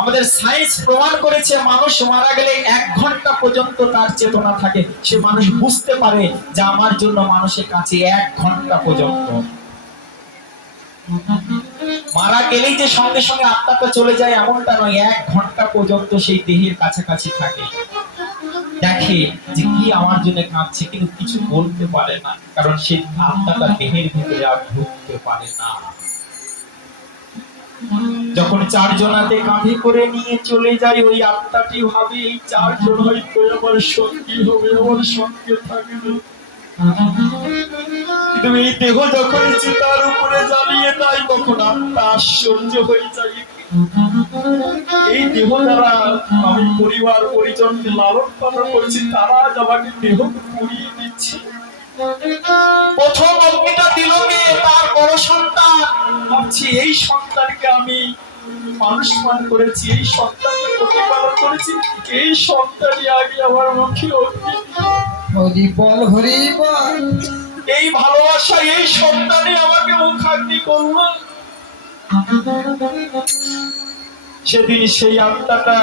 আমাদের সায়েন্স প্রমাণ করেছে মানুষ মারা গেলে 1 ঘন্টা পর্যন্ত তার চেতনা থাকে। সে মানুষ বুঝতে পারে যে আমার জন্য মানুষের কাছে 1 ঘন্টা পর্যন্ত। মারা গেলেই যে সঙ্গে সঙ্গে আত্মাটা চলে যায় এমনটা নয়, 1 ঘন্টা পর্যন্ত সেই দেহের কাছাকাছি থাকে, দেখে যে কি আমার জন্য কাঁদছে, কিন্তু কিছু বলতে পারে না, কারণ সেই আত্মাটা দেহের ভিতরে আর ঢুকতে পারে না। যখন চারজনাতে কাঁধে করে নিয়ে চলে যায়, ওই আত্মাটি ভাবে এই চারজন হয়তো আমার সঙ্গী হবে, আমার সঙ্গে থাকবে। কিন্তু এই দেহ যখন চিতার উপরে জ্বালিয়ে দেয় তখন আত্মা আশ্চর্য হয়ে যায়, এই দেহ দ্বারা আমি পরিবার পরিজনকে লালন পালন করছি, তারা আজ আমাকে দেহ পুড়িয়ে দিচ্ছে। প্রথম অগ্নিটা দিল কে? তার বড় সন্তান। ভাবছি এই সন্তানকে আমি মানুষ মান করেছি, এই সন্তানকে প্রতিপালন করেছি, এই সন্তানই আগে আমার মুখে অগ্নি। হরি বল হরি বল। এই ভালোবাসা এই সন্তানই আমাকে মুখাগ্নি করলো। সেদিন সেই আত্মাটা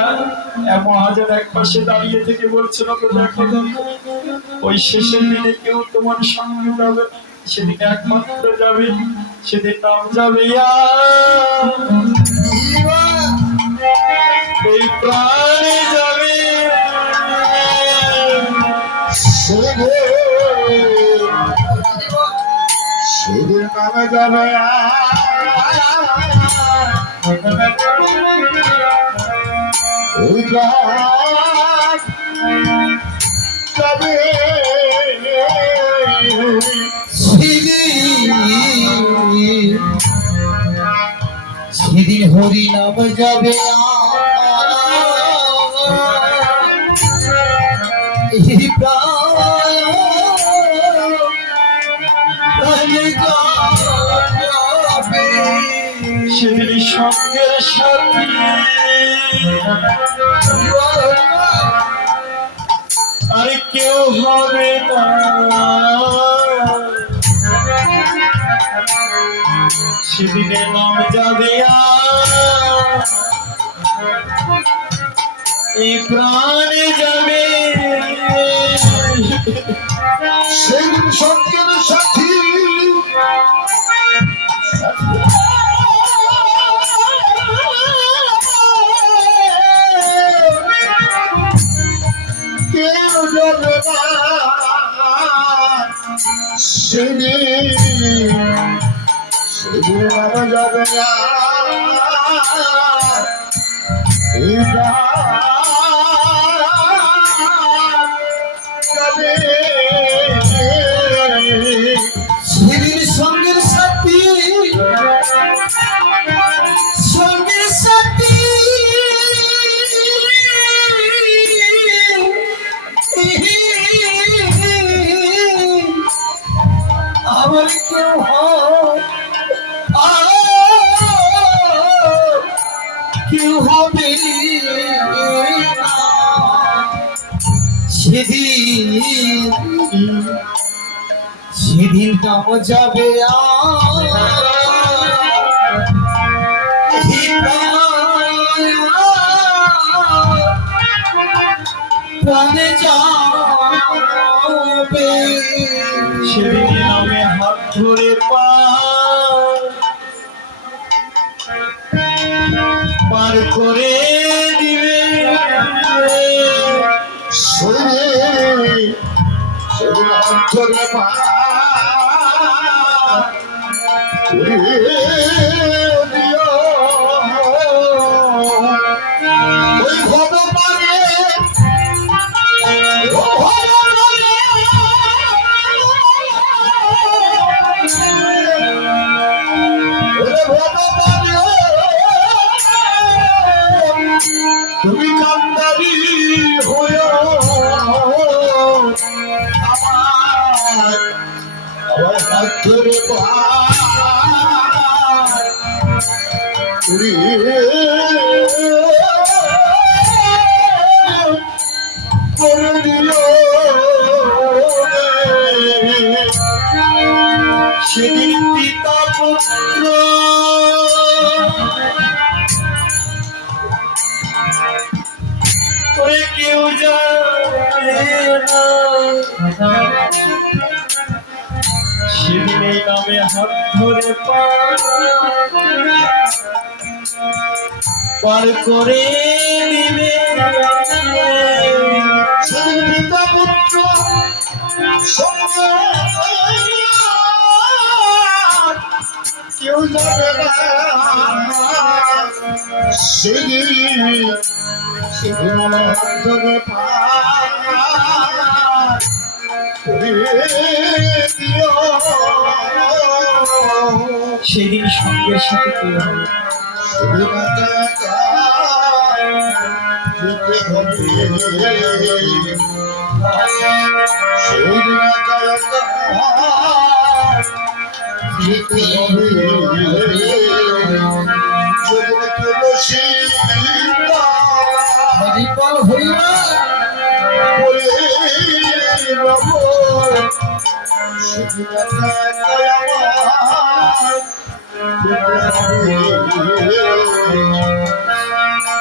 মহাজন এক পাশে দাঁড়িয়ে থেকে বলছিল, দেখো ওই শেষের দিনে কেউ তোমার সঙ্গে যাবে, সেদিন একমাত্র যাবে, সেদিন নাম যাবে এই প্রাণে যাবে। সেদিন নামে যাবে যাবে সেদিন হরি নাম যাবে এই সেদিন সঙ্গের সাথী আর কেউ হবে না। সেদিনে নাম যাবে এই প্রাণে যাবে। সেদিন সঙ্গের সাথী কেউ যাবে না। সেদিন নাম যাবে না এই যাবে। সেদিন সঙ্গের সাথী সঙ্গের সাথী আমার কেউ কেউ হবে না। সেদিন নাম যাবে প্রাণে যাবে। সেদিন নামে হাত ধরে পার করে দিবে। সেদিন অন্তরে ওই ভগবানে তুমি কান্দারি হয়ে আমার হাত ধরে করে দিল। সেদিন পিতা পুত্র তোরে কেউ যাবে না, সেদিন এই নামে হাত ধরে পার করে দিবে। সেদিন পিতা পুত্র সঙ্গে কেউ যাবে না, সেদিন সেদিন আমার ধরে পার করে দিও। সেদিন সঙ্গের সাথে কেউ হবে না। সেদিন একা একা যেতে হবে, সেদিন একা একা যেতে হবে। যেদিন তুলসী হরিবল হরিবল বলে রব, সেদিন একা একা আমার যেতে হবে।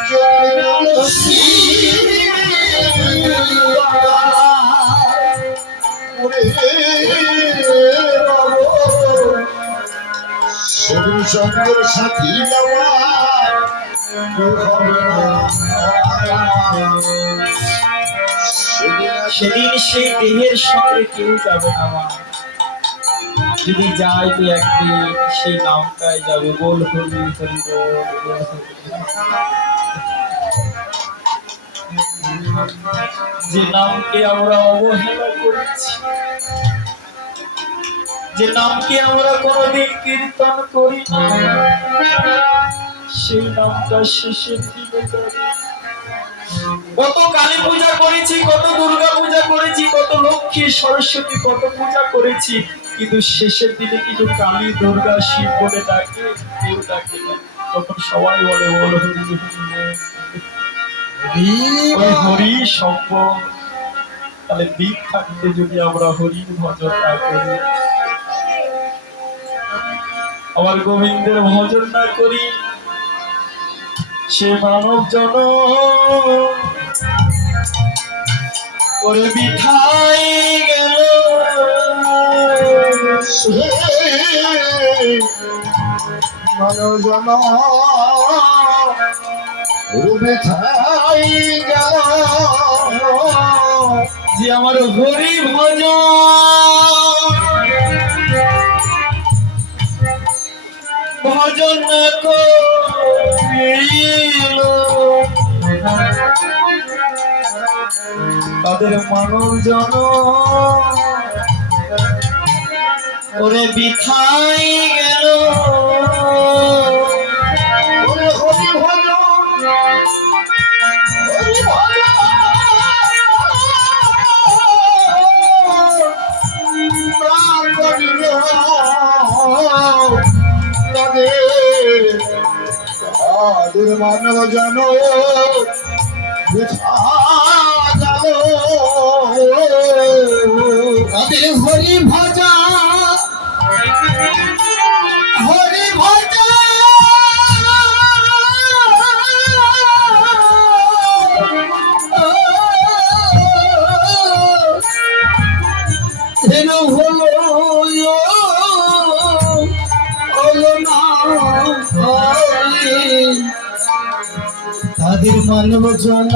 যেদিন তুলসী বলে রব, সেদিন সঙ্গের সাথী আমার কেউ হবে না। সেদিন সেই দেহের সঙ্গে কেউ যাবে না মা, যদি যায় তো একদিন সেই নামটাই যাবে। বল হরি হরি বল, বল হরি। যে নামকে আমরা অবহেলা করেছি, যে নামকে আমরা কোনোদিন কীর্তন করি না, সেই নামটা শেষের দিকে যাবে। কত কালী পূজা করেছি, কত দুর্গা পূজা করেছি, কত লক্ষ্মী সরস্বতী কত পূজা করেছি, কিন্তু শেষের দিনে কিন্তু কালী দুর্গা শিব বলে ডাকে, কেউ ডাকে না। তখন সবাই বলে বল হরি হরি বল। ওই হরি সম্ভব। তাহলে দিক থাকতে যদি আমরা হরির ভজন না করি, আবার গোবিন্দের ভজন না করি, সে মানব জন ওরে বিঠাই গেল। মানব জন বৃথাই গেল, যে আমার হরি ভজন ভজন করিল, তাদের মানব জন ওরে বিথাই গেল। হরি হরি ভজন হরি ভজন প্রাণ করিল, তাদের মানব জন বৃথা গেল। তাদের হরি ভজা হরি ভজা হেন হলো হলো না তাদের মানব জন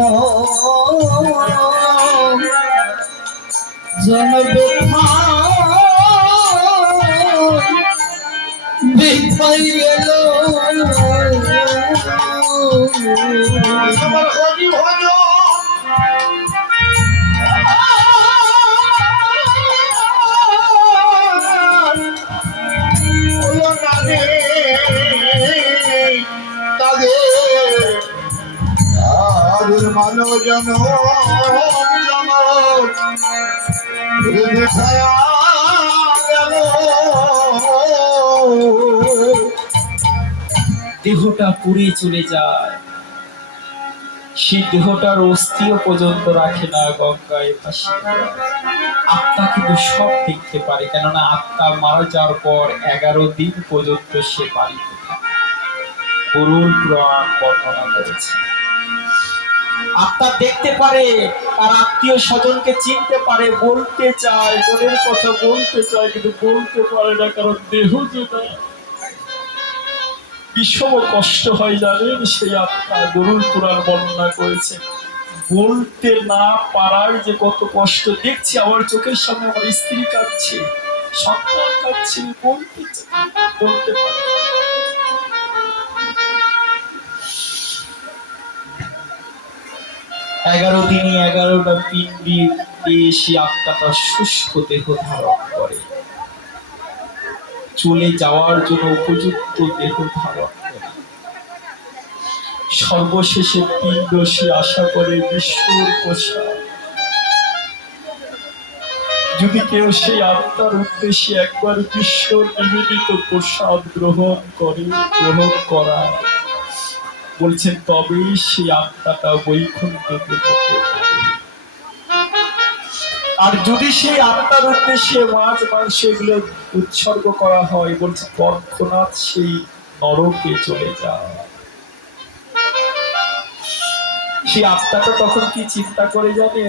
জন ব্যথা বিফল গেল। আমার হরি ভজন হলো না রে, তাদের মানব জন বৃথায়া গেল। দেহটা পুড়ে চলে যায়, সেই দেহটার অস্থিও পর্যন্ত রাখে না, গঙ্গায় ভাসিয়ে দেয়। আত্মা কিন্তু সব দেখতে পারে, কেননা আত্মা মারা যাওয়ার পর 11 দিন পর্যন্ত সে বাড়িতে থাকে। গরুড় পুরাণ বর্ণনা করেছে। আত্মা দেখতে পারে, তার আত্মীয় স্বজনকে চিনতে পারে, বলতে চায়, মনের কথা বলতে চায়, কিন্তু বলতে পারে না, কারণ দেহ যেটা বিষম কষ্ট হয় জানেন। সেই আত্মা গরুড় পুরাণ বর্ণনা করেছে। বলতে না পারার যে কত কষ্ট দেখছি, আমার চোখের সামনে আমার স্ত্রী কাঁদছে, সন্তান কাঁদছে, বলতে চায়, বলতে পারে। এগারো দিনে 11টা পিণ্ডি দিয়ে সে আত্মাটা শুষ্ক দেহ ধারণ করে, চলে যাওয়ার জন্য উপযুক্ত দেহ ধারণ করে। সর্বশেষে পিণ্ড সে আশা করে বিশ্বর প্রসাদ। যদি কেউ সেই আত্মার উদ্দেশ্যে একবার বিশ্ব নিবেদিত প্রসাদ গ্রহণ করা বলছেন, তবেই সেই আত্মাটা বৈকুণ্ঠ যেতে পারে। আর যদি সেই আত্মার উদ্দেশ্যে মাছ মাংস এগুলো উৎসর্গ করা হয়, বলছে তৎক্ষণাৎ সেই নরকে চলে যায়। সেই আত্মাটা তখন কি চিন্তা করে জানে,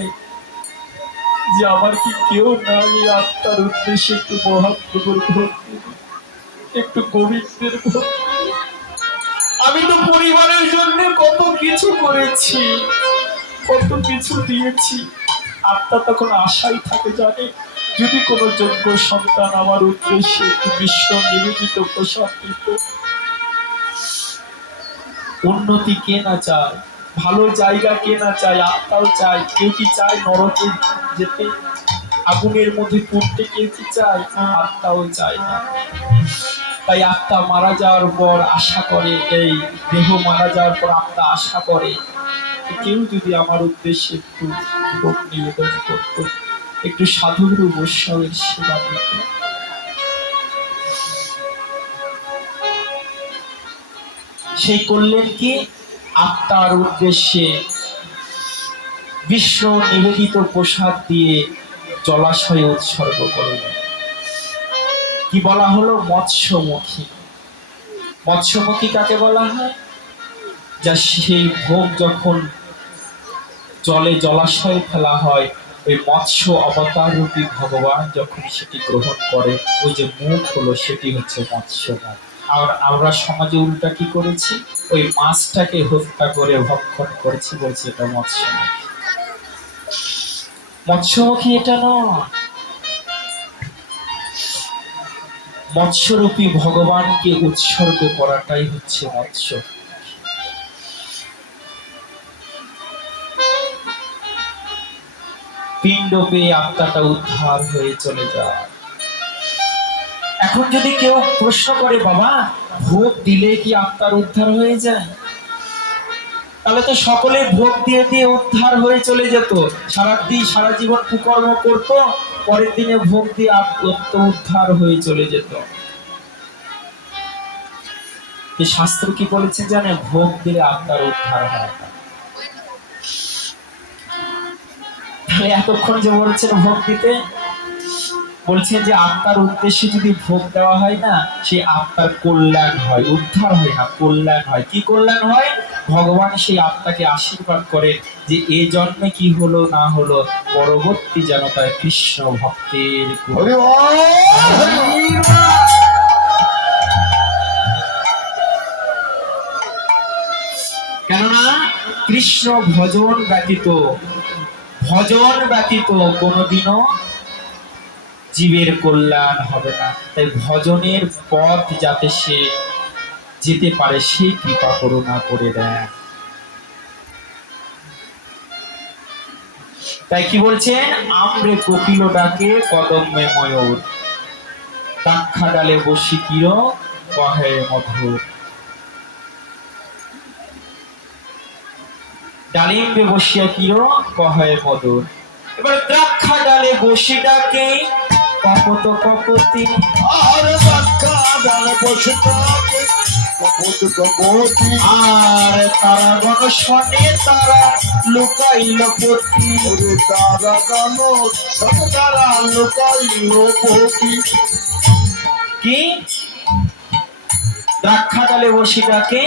যে আমার কি কেউ না, এই আত্মার উদ্দেশ্যে একটু মহাপ্রভুর ভক্তি, একটু গোবিন্দের ভক্তি। আমি তো পরিবারের জন্য কত কিছু করেছি, কত কিছু দিয়েছি। আত্মা তখন আশাই থাকে জানে, যদি কোনো যোগ্য সন্তান আমার উদ্দেশ্যে একটু বিশ্ব নিবেদিত প্রসাদ দিত। উন্নতি কে না চায়, ভালো জায়গা কে না চায়, আত্মাও চায়। কেউ কি চায় নরকে যেতে, আগুনের মধ্যে পড়তে? কেউ কি চায়? আত্মাও চায় না। তাই আত্মা মারা যাওয়ার পর আশা করে, এই দেহ মারা যাওয়ার পর আত্মা আশা করে, কেউ যদি আমার উদ্দেশ্যে একটু ভোগ নিবেদন করত, একটু সাধুগুরু বৈষ্ণবের সেবা দিত। সেই করলেন কি, আত্মার উদ্দেশ্যে বিশ্ব নিবেদিত প্রসাদ দিয়ে জলাশয়ে উৎসর্গ করলেন। কি বলা হলো? মৎস্যমুখী। মৎস্যমুখী কাকে বলা হয়? যা সেই ভোগ যখন জলে জলাশয়ে ফেলা হয়, ওই মৎস্য অবতার রূপী ভগবান যখন সেটি গ্রহণ করে, ওই যে মুখ হলো সেটি হচ্ছে মৎস্যমুখ। আর আমরা সমাজে উল্টা কি করেছি, ওই মাছটাকে হত্যা করে ভক্ষণ করেছি, বলছি এটা মৎস্যমুখী। মৎস্যমুখী এটা নয়। মৎস্যরূপী ভগবানকে উৎসর্গ করাটাই হচ্ছে মৎস্য। পিণ্ড পেয়ে আত্মাটা উদ্ধার হয়ে চলে যায়। এখন যদি কেউ প্রশ্ন করে, বাবা ভোগ দিলে কি আত্মার উদ্ধার হয়ে যায়? তাহলে তো সকলে ভোগ দিয়ে দিয়ে উদ্ধার হয়ে চলে যেত। সারা জীবন কুকর্ম করত, পরের দিনে ভোগ দিয়ে আত্মা উদ্ধার হয়ে চলে যেত। শাস্ত্র কি বলেছে জানে? ভোগ দিলে আত্মার উদ্ধার হয় না। তাহলে এতক্ষণ যে বলছেন ভোগ দিতে, বলছেন যে আত্মার উদ্দেশ্যে যদি ভোগ দেওয়া হয় না, সেই আত্মার কল্যাণ হয়, উদ্ধার হয় না, কল্যাণ হয়। কি কল্যাণ হয়? ভগবান সেই আত্মাকে আশীর্বাদ করে যে এই জন্মে কি হলো না হলো, পরবর্তী যেন তার কৃষ্ণ ভক্তের। কেননা কৃষ্ণ ভজন ব্যতীত কোনোদিনও জীবের কল্যাণ হবে না। তাই ভজনের পথ যাতে সে যেতে পারে, সেই কৃপা করুণা করে দেয়। তাই কি বলছেন? আমরে কোকিল ডাকে কদম্বে ময়ূর, দাক্ষা ডালে বসি কির কহে মধুর। ডালিম্বে বসিয়া কির কহে মধুর। এবার দ্রাক্ষা ডালে বসি ডাকে কপত কপতি, আর বাক্কা ডালে বসে থাকে কপট কপটি আর তারাগণ শনে তারা লুকাইল পতি। ওরে তারা গান সব তারা লুকাইল পতি। কি দ্রাক্ষাকালে বসিটাকে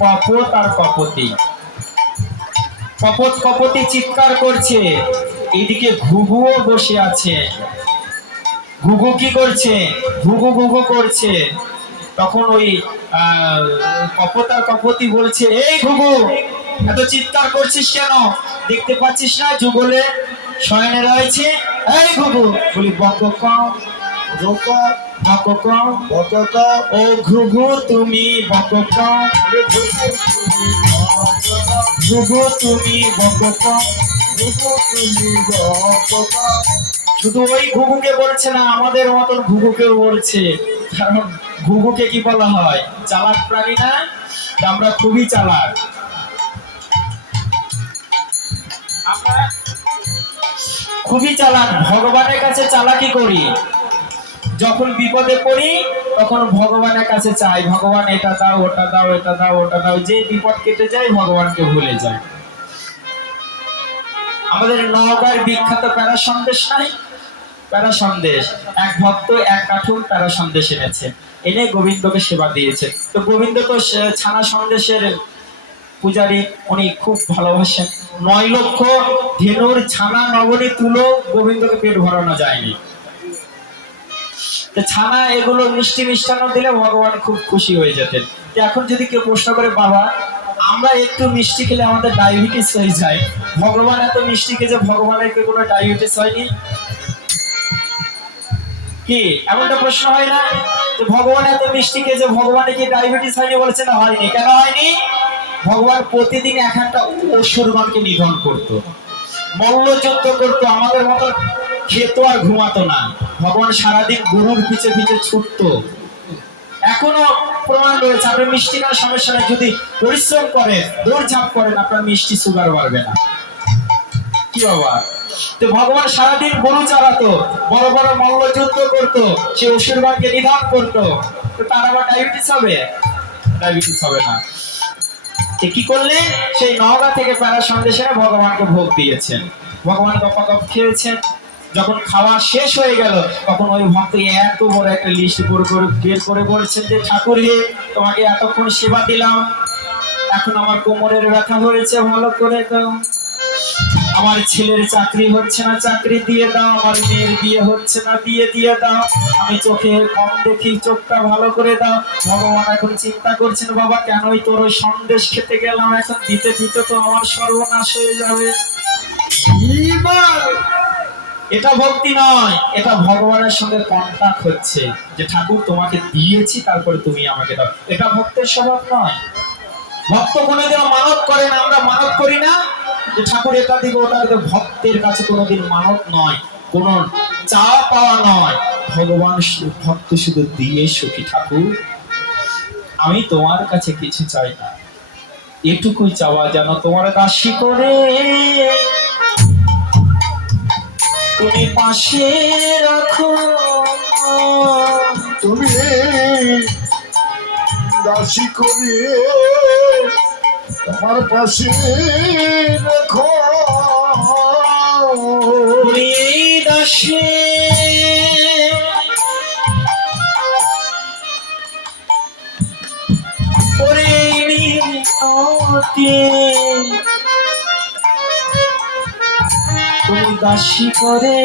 কপট আর কপতি। কপট কপতি চিৎকার করছে, এদিকে ঘুঘুও বসে আছে। ঘুঘু কি করছে? ঘুঘু ঘুঘু করছে। তখন ওই কপট আর কপতি বলছে, এই ঘুঘু এত চিৎকার করছিস কেন? দেখতে পাচ্ছিস না যুগলে শয়নে রয়েছে? এই ঘুঘু বলি বক কও রোকা বক কও। বকা ও ঘুঘু তুমি বক কও, ঘুঘু তুমি বক কও। শুধু ওই ঘুঘুকে বলছে না, আমাদের মতন ঘুঘুকেও বলছে। কারণ ঘুঘুকে কি বলা হয়? চালাক প্রাণী না? তা আমরা খুবই চালাক। আমরা খুবই চালাক, ভগবানের কাছে চালাকি করি। যখন বিপদে পড়ি তখন ভগবানের কাছে চাই, ভগবান এটা দাও ওটা দাও এটা দাও ওটা দাও। যে বিপদ কেটে যায় ভগবানকে ভুলে যায়। আমাদের নওগাঁর বিখ্যাত প্যারা সন্দেশ নাই? প্যারা সন্দেশ, এক ভক্ত এক কাঠুর প্যারা সন্দেশ এনেছে, এনে গোবিন্দকে সেবা দিয়েছে। তো গোবিন্দ তো ছানা সন্দেশের পূজারী, উনি খুব ভালোবাসেন। 9 লক্ষ ধেনুর ছানা নবনী তুলো গোবিন্দকে পেট ভরানো যায়নি। তো ছানা এগুলো মিষ্টি মিষ্টান্ন দিলে ভগবান খুব খুশি হয়ে যেতেন। তো এখন যদি কেউ প্রশ্ন করে, বাবা আমরা একটু মিষ্টি খেলে আমাদের ডায়াবেটিস হয়ে যায়, ভগবান এত মিষ্টি খেয়ে যে ভগবানের কি কোনো ডায়াবেটিস হয়নি? কি এমনটা প্রশ্ন হয় না? তো ভগবান এত মিষ্টি খেয়ে যে ভগবানের কি ডায়াবেটিস হয়নি? বলছে না, হয়নি। কেন হয়নি? ভগবান প্রতিদিন এক একটা অসুরগণকে নিধন করতো, মল্লযুদ্ধ করতো, আমাদের মতো খেত আর ঘুমাতো না। ভগবান সারাদিন গরুর পিছে পিছে ছুটতো। এখনো প্রমাণ রয়েছে। আপনি মিষ্টি খাওয়ার সমস্যা নেই, যদি পরিশ্রম করে দৌড়ঝাঁপ করেন আপনার মিষ্টি সুগার বাড়বে না। কি বাবা? তো ভগবান সারাদিন গরু চালাতো, বড় বড় মল্লযুদ্ধ করতো, সে অসুরগণকে নিধন করতো। তো তার আবার ডায়াবেটিস হবে? ডায়াবেটিস হবে না। কি করলেন? সেই নওগাঁ থেকে প্যারা সন্দেশ এনে ভগবানকে ভোগ দিয়েছেন। ভগবান গপাগপ খেয়েছেন। যখন খাওয়া শেষ হয়ে গেল তখন ওই ভক্ত এত বড় একটা লিস্ট বের করে বলছেন যে, ঠাকুর হে, তোমাকে এতক্ষণ সেবা দিলাম, এখন আমার কোমরের ব্যথা হয়েছে, ভালো করে দাও। আমার ছেলের চাকরি হচ্ছে না, চাকরি দিয়ে দাও। আমার মেয়ের বিয়ে হচ্ছে না, বিয়ে দিয়ে দাও। আমি চোখে কম দেখি, চোখটা ভালো করে দাও। ভগবান এখন চিন্তা করছেন, বাবা কেনই তোর ওই সন্দেশ খেতে গেলাম, এখন দিতে দিতে তো আমার সর্বনাশ হয়ে যাবে। এটা ভক্তি নয়, এটা ভগবানের সঙ্গে কন্টাক্ট হচ্ছে, যে ঠাকুর তোমাকে দিয়েছি তারপরে তুমি আমাকে দাও। এটা ভক্তের স্বভাব নয়। ভক্ত কোনোদিন মানত করে না, আমরা মানত করি না যে ঠাকুর এটা দিবে ওটা দিবে। ভক্তের কাছে কোনোদিন মানত নয়, কোন চা পাওয়া নয়। ভগবান ভক্ত শুধু দিয়ে সুখী, ঠাকুর আমি তোমার কাছে কিছু চাই না, এটুকুই চাওয়া যেন তোমার দাসী করে তুমি পাশে রাখো। তুমি দাসী করে তোমার পাশে রেখো। তুমি এই দাসে ওরে মিনতি, তুমি দাসী করে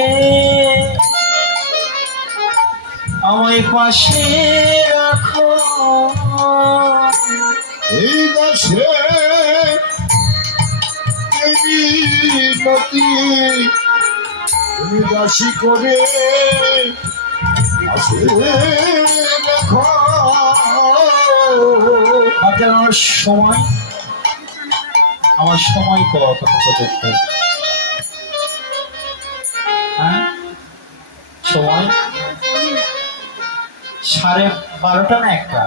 আমায় পাশে রাখো। এই দাসে নদী তুমি দাসী করে পাশে রেখো। বাজানোর সময়, আমার সময় কত পর্যন্ত? হ্যাঁ, সময় 12:30 না 1টা?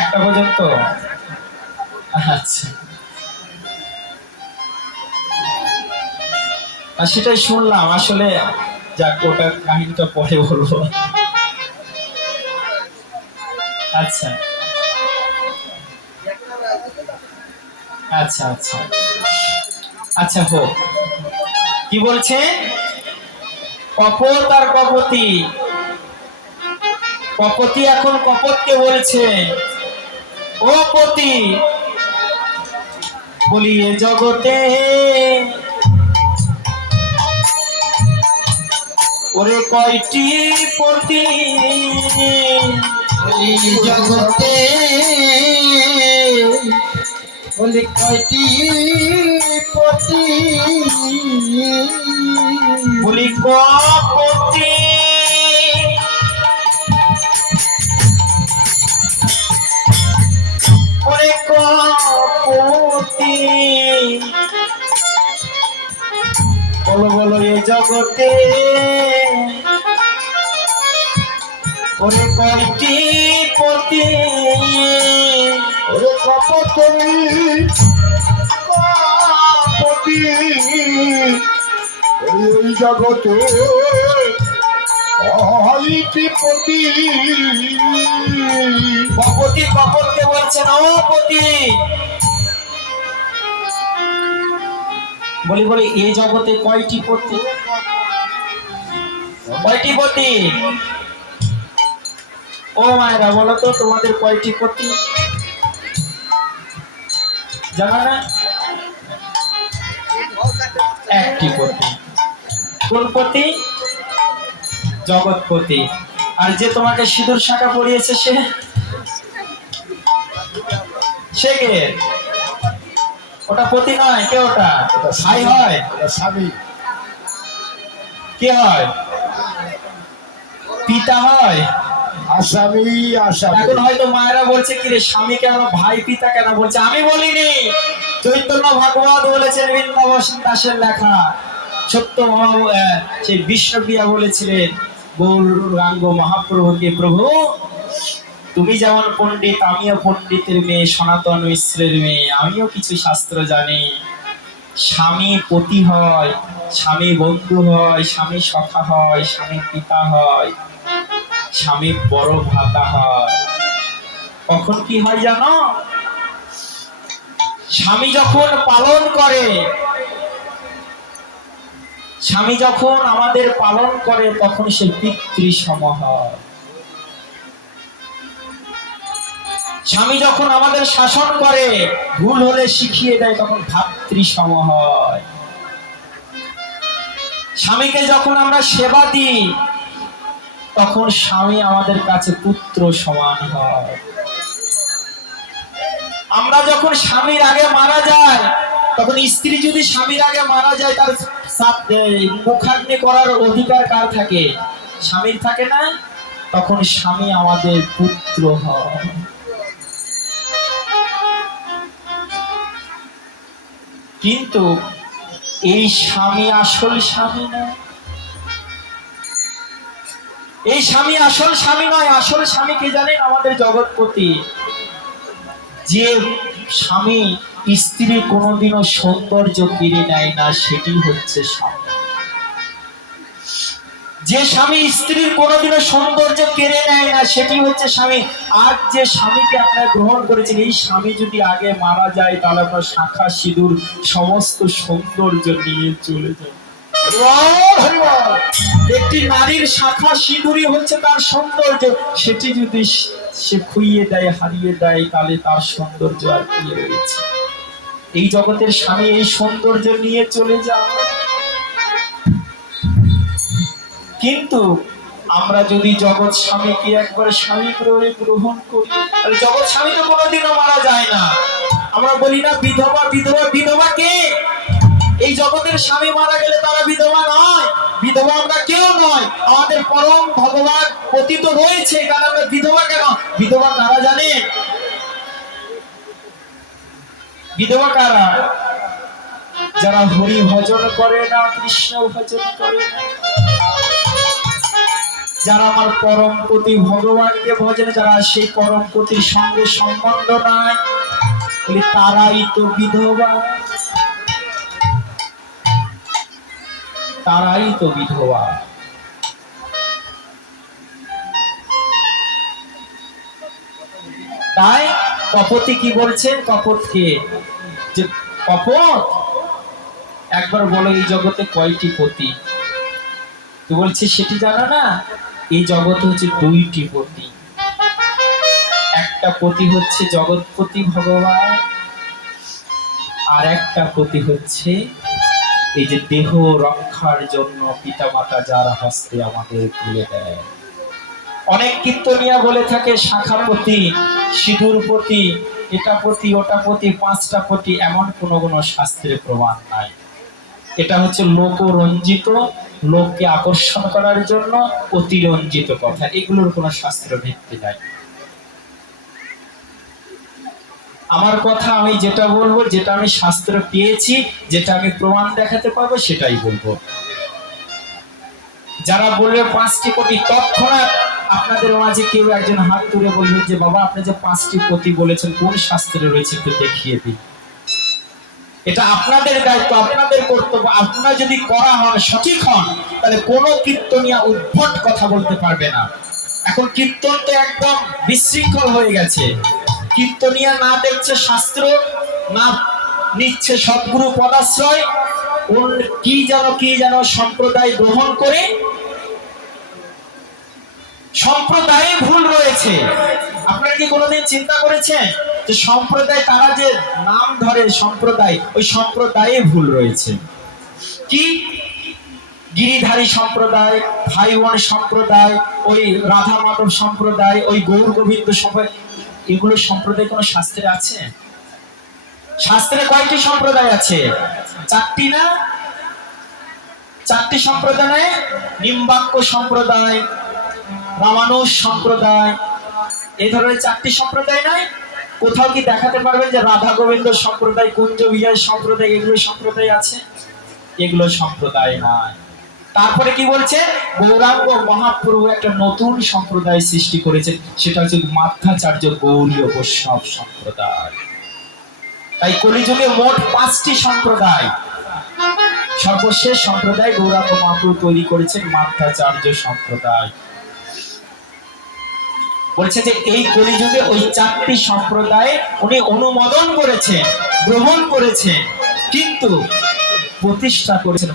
1টা পর্যন্ত। আচ্ছা, আর সেটাই শুনলাম আসলে। যাক, ওটা কাহিনীটা পরে বলবো। আচ্ছা। আচ্ছা আচ্ছা আচ্ছা হোক। কি বলছে? কপত আর কপতি। কপতি এখন কপতকে বলছে, ও পতি, বলি এ জগতে ওরে কয়টি পতি? বলি জগতে বলি কয়টি পতি? বলি কপতি, ওরে কপতি, বলো বলো এ জগতে ওরে কয়টি পতি? ওরে কপতি কপতি এই জগতে হইতি পতি। কপতি কপতকে বলছেন, ও পতি, বলি বলি এই জগতে কয়টি পতি? কয়টি পতি? ও মায়েরা বলো তো তোমাদের কয়টি পতি? জানা না? একটি পতি। কোন পতি? জগৎপতি। আর যে তোমাকে সিঁদুর শাঁখা পরিয়েছে সে কে? ওটা পতি নয়, কে ওটা? ভাই হয়? স্বামী। কে হয়? পিতা হয়? আসামি আসামি। এখন হয়তো মায়েরা বলছে কি রে, স্বামী কেন, ভাই পিতা কেন বলছে? আমি বলিনি, চৈতন্য ভাগবত বলেছেন, বৃন্দাবন দাসের লেখা। সত্য সেই বিষ্ণুপ্রিয়া বলেছিলেন গৌরাঙ্গ মহাপ্রভুকে, প্রভু তুমি যেমন পণ্ডিত, আমিও পণ্ডিতের মেয়ে, সনাতন মিশ্রের মেয়ে, আমিও কিছু শাস্ত্র জানি। স্বামী পতি হয়, স্বামী বন্ধু হয়, স্বামী সখা হয়, স্বামী পিতা হয়, স্বামী বড় ভ্রাতা হয়। কখন কি হয় জানো? স্বামী যখন পালন করে, স্বামী যখন আমাদের পালন করে, তখন সে পিতৃসম হয়। স্বামী যখন আমাদের শাসন করে, ভুল হলে শিখিয়ে দেয়, তখন ভাতৃসম হয়। স্বামীকে যখন আমরা সেবা দিই, তখন স্বামী আমাদের কাছে পুত্র সমান হয়। আমরা যখন স্বামীর আগে মারা যায়, তখন স্ত্রী যদি স্বামীর আগে মারা যায়, তার মুখাগ্নি করার অধিকার কার থাকে? স্বামীর থাকে না? তখন স্বামী আমাদের পুত্র হয়। কিন্তু এই স্বামী আসল স্বামী না। এই স্বামী আসল স্বামী নয়। আসল স্বামী কে জানেন? আমাদের জগৎপতি। যে স্বামী স্ত্রী কোনোদিনও সৌন্দর্য কেড়ে নেয় না, সেটি হচ্ছে স্বামী। যে স্বামী স্ত্রীর কোনোদিনও সৌন্দর্য কেড়ে নেয় না, সেটি হচ্ছে স্বামী। আর যে স্বামীকে আপনারা গ্রহণ করেছেন, এই স্বামী যদি আগে মারা যায়, তাহলে আপনার শাখা সিঁদুর সমস্ত সৌন্দর্য নিয়ে চলে যায়। একটি নারীর শাখা সিঁদুরই হচ্ছে তার সৌন্দর্য। সেটি যদি সে খুইয়ে দেয়, হারিয়ে দেয়, তাহলে তার সৌন্দর্য আর কি রয়েছে? এই জগতের স্বামী এই সৌন্দর্য নিয়ে চলে যায়। কিন্তু আমরা যদি জগৎ স্বামীকে একবার স্বামী করে গ্রহণ করি, তাহলে জগৎ স্বামী তো কোনোদিনও মারা যায় না। আমরা বলি না বিধবা বিধবা, বিধবা কে? এই জগতের স্বামী মারা গেলে তারা বিধবা নয়। বিধবা আমরা কেউ নয়। আমাদের পরম ভগবান পতিত রয়েছে, কারণ আমরা বিধবা কেন? বিধবা কারা জানে? বিধবা কারা? যারা হরি ভজন করে না, কৃষ্ণ ভজন করে না, যারা আমার পরম পতি ভগবানকে ভজন, যারা সেই পরম পতির সঙ্গে সম্বন্ধ নাই, তারাই তো বিধবা। তারাই তো বিধবা। তাই কপতি কি বলছেন? কপতকে যে কপট, একবার বলো এই জগতে কয়টি পতি? তো বলছে সেটি জানো না, এই জগতে হচ্ছে 2টি পতি। একটা পতি হচ্ছে জগৎপতি ভগবান, আর একটা পতি হচ্ছে এই যে দেহ রক্ষার জন্য পিতামাতা যার হস্তে আমাদের তুলে দেয়। অনেক কীর্তনিয়া বলে থাকে শাখাপতি, সিঁদুরপতি, এটা পতি ওটা পতি, 5টা পতি, এমন কোনো শাস্ত্রে প্রমাণ নাই। এটা হচ্ছে লোকরঞ্জিত, লোককে আকর্ষণ করার জন্য অতিরঞ্জিত কথা, এগুলোর কোনো শাস্ত্র ভিত্তি নাই। আমার কথা আমি যেটা বলবো, যেটা আমি শাস্ত্র পেয়েছি, যেটা আমি প্রমাণ দেখাতে পারবো সেটাই বলবো। যারা বলবে 5টি কোটি, তৎক্ষণাৎ আপনাদের মাঝে কেউ একজন হাত তুলে বলবেন যে বাবা আপনি যে 5টি কোটি বলেছেন কোন শাস্ত্রে রয়েছে একটু দেখিয়ে দিন। এটা আপনাদের দায়িত্ব, আপনাদের কর্তব্য। আপনারা যদি করা হন, সঠিক হন, তাহলে কোনো কীর্তনিয়া উদ্ভট কথা বলতে পারবে না। এখন কীর্তন তো একদম বিশৃঙ্খল হয়ে গেছে। কীর্তনিয়া না দেখছে শাস্ত্র, না নিচ্ছে সদ্গুরু পদাশ্রয়, কি যেন সম্প্রদায় গ্রহণ করে। সম্প্রদায়ে ভুল রয়েছে। আপনারা কি কোনোদিন চিন্তা করেছেন যে সম্প্রদায়, তারা যে নাম ধরে সম্প্রদায়, ওই সম্প্রদায়ে ভুল রয়েছে? কি গিরিধারী সম্প্রদায়, ভাইওয়ান সম্প্রদায়, ওই রাধা মাধব সম্প্রদায়, ওই গৌর গোবিন্দ সম্প্রদায়, এগুলো সম্প্রদায় কোন শাস্ত্রে আছে? শাস্ত্রে কয়টি সম্প্রদায় আছে? 4টি না? 4টি সম্প্রদায়, নিম্বাক্য সম্প্রদায়, রামানুজ সম্প্রদায়, এই ধরনের 4টি সম্প্রদায় নাই? কোথাও কি দেখাতে পারবেন যে রাধা গোবিন্দ সম্প্রদায়, কুঞ্জ বিজয় সম্প্রদায়, এগুলো সম্প্রদায় আছে? এগুলো সম্প্রদায় নাই। তারপরে কি বলছে? গৌরাঙ্গ মহাপ্রভু একটা নতুন সম্প্রদায় সৃষ্টি করেছেন, সেটা হচ্ছে মাধ্যাচার্য গৌরীয় বৈষ্ণব সম্প্রদায়। তাই কলিযুগে মোট 5টি সম্প্রদায়। সর্বশেষ সম্প্রদায় গৌরাঙ্গ মহাপ্রভু তৈরি করেছেন মাধ্যাচার্য সম্প্রদায়। বলছে যে এই কলিযুগে ওই 4টি সম্প্রদায় উনি অনুমোদন করেছেন, গ্রহণ করেছেন, কিন্তু প্রতিষ্ঠা করেছেন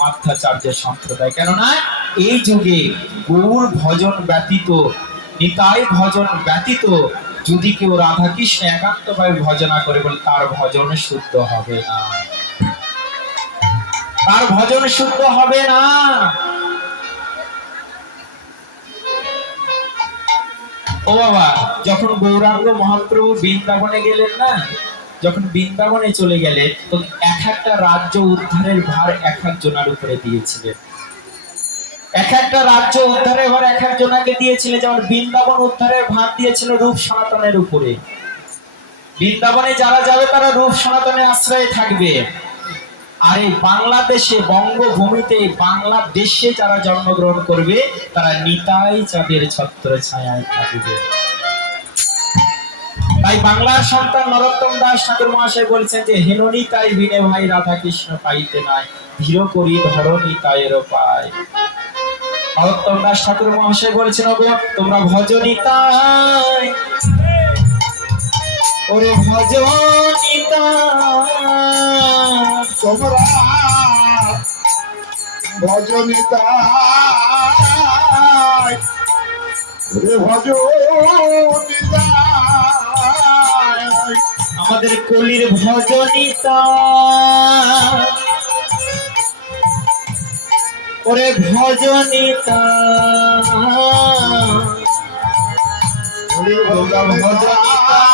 মাধ্যাচার্য সম্প্রদায়। কেননা এই যুগে গৌর ভজন ব্যতীত, নিতাই ভজন ব্যতীত যদি কেউ রাধা কৃষ্ণ একান্তভাবে ভজনা করে, বলে তার ভজন শুদ্ধ হবে না, তার ভজন শুদ্ধ হবে না। ও বাবা, যখন গৌরাঙ্গ মহাপ্রভু বৃন্দাবনে গেলেন না, যখন বৃন্দাবনে চলে গেলেন, তো একটা রাজ্য উদ্ধারের ভার এক একজনের উপরে দিয়েছিলেন। একটা রাজ্য উদ্ধারের ভার এক একজনকে দিয়েছিলেন। যেমন বৃন্দাবন উদ্ধারের ভার দিয়েছিল রূপ সনাতনের উপরে। বৃন্দাবনে যারা যাবে তারা রূপ সনাতনের আশ্রয়ে থাকবে। আর এই বাংলাদেশে, বঙ্গভূমিতে, বাংলাদেশে যারা জন্মগ্রহণ করবে তারা নিতাই চাঁদের ছত্র ছায়ায় থাকবে। তাই বাংলার সন্তান নরোত্তম দাস ঠাকুর মহাশয় বলছেন যে হেননি তাই বিনে ভাই রাধা কৃষ্ণ পাইতে নাই, ধীর করি ধরণী তাইয়েরও পায়। নরোত্তম দাস ঠাকুর মহাশয় বলছেন ওগো তোমরা ভজনী তাই, ওরে ভজনী তাই, তোমরা ভজনিতাই, রে ভজনিতাই, আমাদের কলির ভজনী তাই, ওরে ভজনী তাই, ভজনিতাই।